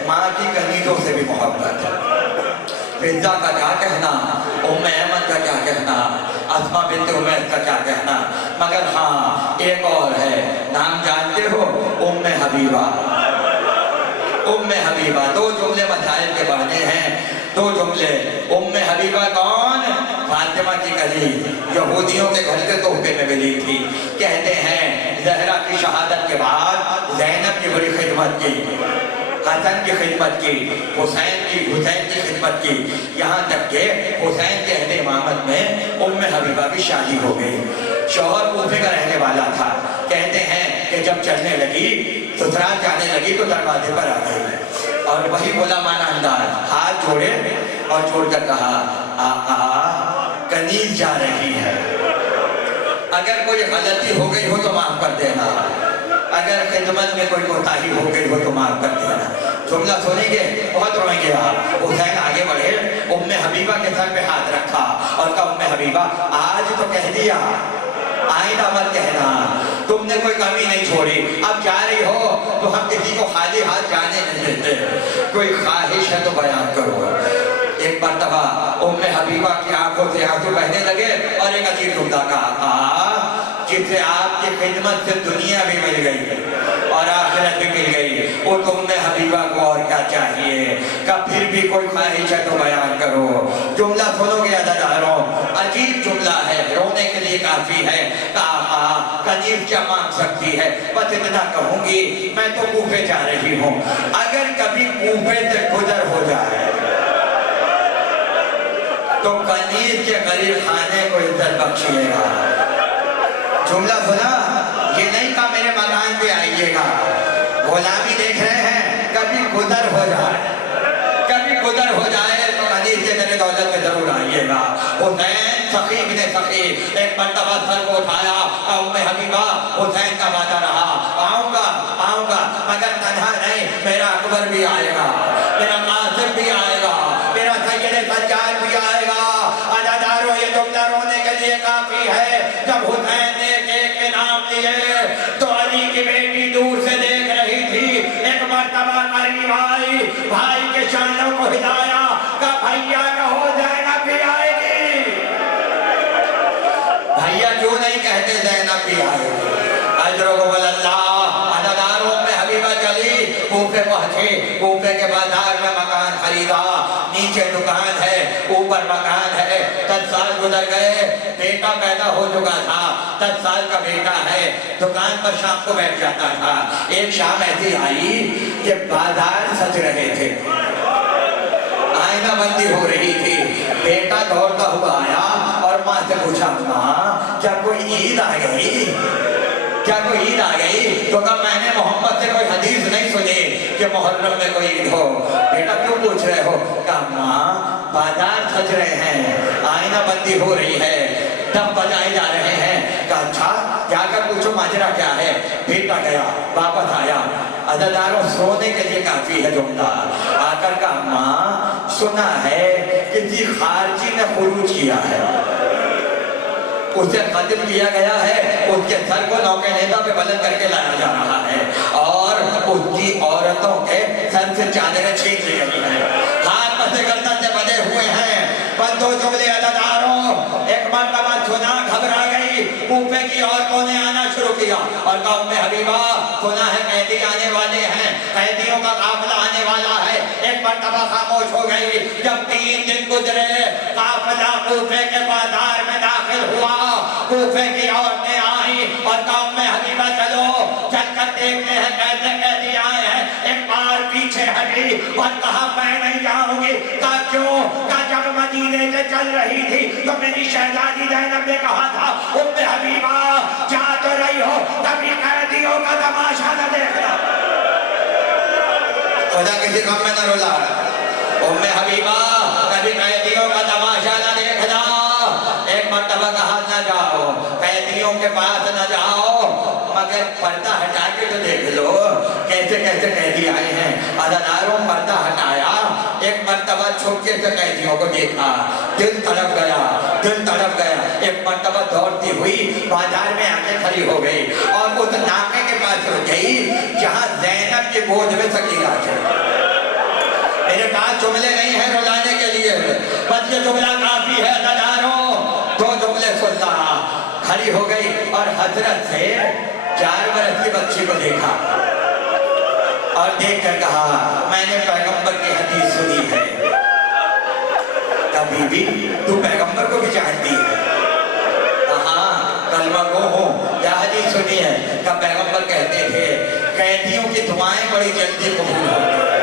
माँ की कनीजों से भी मोहब्बत है। फिजा का क्या कहना, उम्मे अहमद का क्या कहना, अस्मा बिन्त उमैस का क्या कहना। मगर हाँ, एक और है, नाम जानते हो, उम्मे हबीबा। उम्मे हबीबा, दो जुमले मसाइल के बढ़ने हैं, दो जुमले। उम्मे हबीबा कौन? फातिमा की कली, यहूदियों के घर के तोहफे में मिली थी। कहते हैं ज़हरा की शहादत के बाद ज़ैनब की बड़ी खिदमत की, हसन की खिदमत की, हुसैन की खिदमत की, यहाँ तक के हुसैन के अहद इमामत में उम्मे हबीबा की शादी हो गई। शौहर कूफे का रहने वाला था। कहते हैं कि जब चलने लगी, ससुराल जाने लगी तो दरवाजे पर आ गई और वही गुलामाना अंदाज, हाथ जोड़े और जोड़कर कहा, कनीज जा रही है, अगर कोई गलती हो गई हो तो माफ कर देना, अगर खिदमत में कोई कोताही हो गई हो तो माफ कर देना। जुमला सुनेंगे, बहुत रोएंगे आप। हुसैन आगे बढ़े, उम्मे हबीबा के सर पे हाथ रखा और कहा, उम्मे हबीबा आज तो कह दिया, आइंदा मत कहना, तुमने कोई कमी नहीं छोड़ी। अब जा रही हो तो हम किसी को खाली हाथ जाने नहीं देते, कोई ख्वाहिश है तो बयान करो। एक मर्तबा उम्मे हबीबा की आंखों से आंसू बहने लगे और एक अजीब जुमला कहा, जिसे आपकी खिदमत से दुनिया भी मिल गई और आखिरत भी मिल गई, वो तुमने हबीबा को और क्या चाहिए? कब फिर भी कोई ख्वाहिश है तो बयान करो। जुमला सुनोगे अदादारों, अजीब जुमला है, रोने के लिए काफी है। कहा, कनीज क्या मांग सकती है? बस इतना कहूंगी, मैं तो कूफे जा रही हूँ, अगर कभी कूफे से गुजर हो जाए तो कनीज के गरीब खाने को इज्जत बख्शिएगा। जुमला सुना? ये नहीं कहा मेरे मकान पे आइएगा, गुलामी देख रहे हैं, कभी गुजर हो जाए, कभी गुजर हो जाए तो कनीज के मेरे दौलत में जरूर आइएगा। हुसैन सखीब ने सखीब एक मर्तबा सर को उठाया, उम्मे हबीबा हुसैन का वादा रहा, आऊंगा आऊंगा, मगर तन्हा नहीं, मेरा अकबर भी आएगा, मेरा कासिम भी आएगा, मेरा सैयद सज्जाद भी आएगा। अदादारों, ये जुमला रोने के लिए काफी है। जब हुसैन ने एक के नाम लिए तो अली की बेटी दूर से देख रही थी। एक मर्तबा करीब आई, भाई के शानों को हिलाया, कहा भैया कहो ज़ैनब भी आएगी। भैया क्यों नहीं कहते ज़ैनब भी आएगी? अदादारों में हबीबा चली, कूफे पहुंचे, कूफे के बाजार में मकान खरीदा, नीचे दुकान है, ऊपर मकान है। 10 साल गुजर गए, बेटा पैदा हो चुका था, 10 साल का बेटा है, दुकान पर शाम को बैठ जाता था। एक शाम ऐसी आई कि बाजार सज रहे थे, आईना बंदी हो रही थी, बेटा दौड़ता हुआ आया और माँ से पूछा, माँ क्या कोई ईद आ गई? क्या कोई ईद आ गई? तो कहा मैंने मोहम्मद से कोई हदीस नहीं सुनी कि मुहर्रम में कोई ईद हो। बेटा क्यों पूछ रहे हो? कहा माँ बाजार सज रहे हैं, आईना बंदी हो रही है, डब बजाए जा रहे हैं। कहा अच्छा, जाकर पूछो माजरा क्या है। बेटा गया, वापस आया। अदादारों, सोने के लिए काफी है जुमला। आकर कहा माँ सुना है किसी खारजी ने खुरूज किया है, उसे कत्ल किया गया है, उसके सर को नौके नेता पे बुलंद करके लाया जा रहा है और उसकी औरतों के सर से चादरें छीन ली गई है, हाथ में से गर्दन से बंधे हुए हैं। बस दो जुमले अदादारों, एक मर्तबा सुना, घबरा गई, कूफे की औरतों ने आना शुरू किया और कहा उम्मे हबीबा सुना है कैदी आने वाले हैं, कैदियों का काफिला आने वाला है। एक मर्तबा खामोश हो गई। जब 3 दिन गुजरे, काफिला कूफे के बाजार में दाखिल हुआ, कूफे की औरतें आई और कहा उम्मे हबीबा चलो चलकर देखते हैं कैसे कैदी आए हैं। एक बार पीछे हटी और कहा मैं नहीं जाऊंगी। कहा क्यों? कहा जब मदीने से चल रही थी तो मेरी शहजादी ज़ैनब ने कहा था उम्मे हबीबा जा तो रही हो, तभी कैदियों का तमाशा न देखना। खुदा किसी काम में न रुला। उम्मे हबीबा कभी कैदियों का तमाशा न देखना। एक मर्तबा कहा न जाओ, कैदियों के पास न जाओ, मगर पर्दा हटा के तो देख लो कैसे कैसे कैदी आए हैं। अदादारों, पर्दा हटाया, एक मर्तबा छुपके से कैदियों को देखा, दिल तड़प गया, दिल तड़प गया। एक मर्तबा दौड़ती हुई थी, बाजार में आके खड़ी हो गई और उस नाके के पास रुक गई जहां ज़ैनब की गोद में सकीना थे। मेरे पास जुमले नहीं है रुलाने के लिए, बस ये जुमला काफी है नदारों, दो जुमले सुनना। खड़ी हो गई और हजरत से 4 बरस की बच्ची को देखा और देख कर कहा, मैंने पैगंबर की हदीस सुनी है। कभी भी तू पैगंबर को भी जानती है? हाँ, कलमा को हो या हदीस सुनी है? का पैगंबर कहते थे कैदियों की दुआएं बड़ी जल्दी कबूल होती है।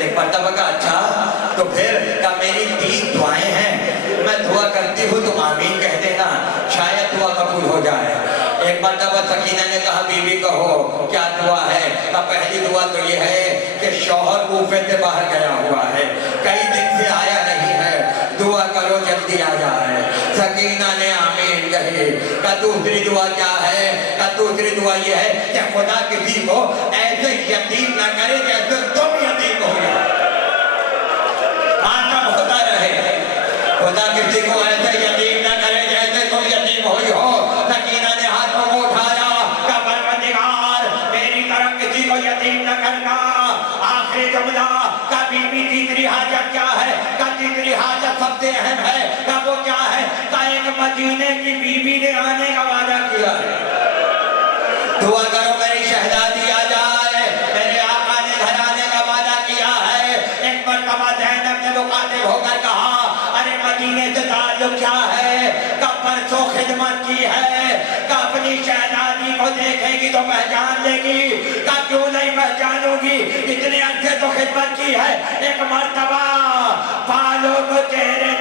एक मर्तबा का अच्छा, तो फिर का मेरी 3 दुआएं हैं, मैं दुआ करती हूँ तुम आमीन कह देना, शायद दुआ कबूल हो जाए। एक मर्तबा सकीना ने कहा, बीवी कहो क्या दुआ है? का पहली दुआ तो ये है कि शौहर कूफे से बाहर गया हुआ है, कई दिन से आया नहीं है, दुआ करो जल्दी आ जाए। सकीना ने आमीन कही। का दूसरी दुआ क्या है? का दूसरी दुआ ये है कि खुदा किसी को ऐसे यतीम ना करे जैसे तुम यतीम हो गए, आत्म होता रहे। खुदा किसी को ऐसे यतीम ना करे जैसे तुम यतीम हुई हो। सकीना ने हाथों को उठाया, का परवरदिगार मेरी तरफ किसी को यतीम न करना। आखिरी जुमला, का बीवी तीसरी हाजत क्या है? का तीसरी हाजत सबसे अहम है। का वो क्या है? का एक मदीने की बीवी ने आने का वादा किया है। दुआ करो मेरी शहजादी आ जाए, मेरे आका ने घर आने का वादा किया है। एक मर्तबा ज़ैनब ने मुखातिब होकर कहा, अरे मदीने से ताल्लुक क्या है? का परसों खिदमत की है, का अपनी शहजादी को देखेगी तो पहचान लेगी, का क्यों नहीं पहचानूंगी, इतने अच्छे तो खिदमत की है। एक मर्तबा बालों को चेहरे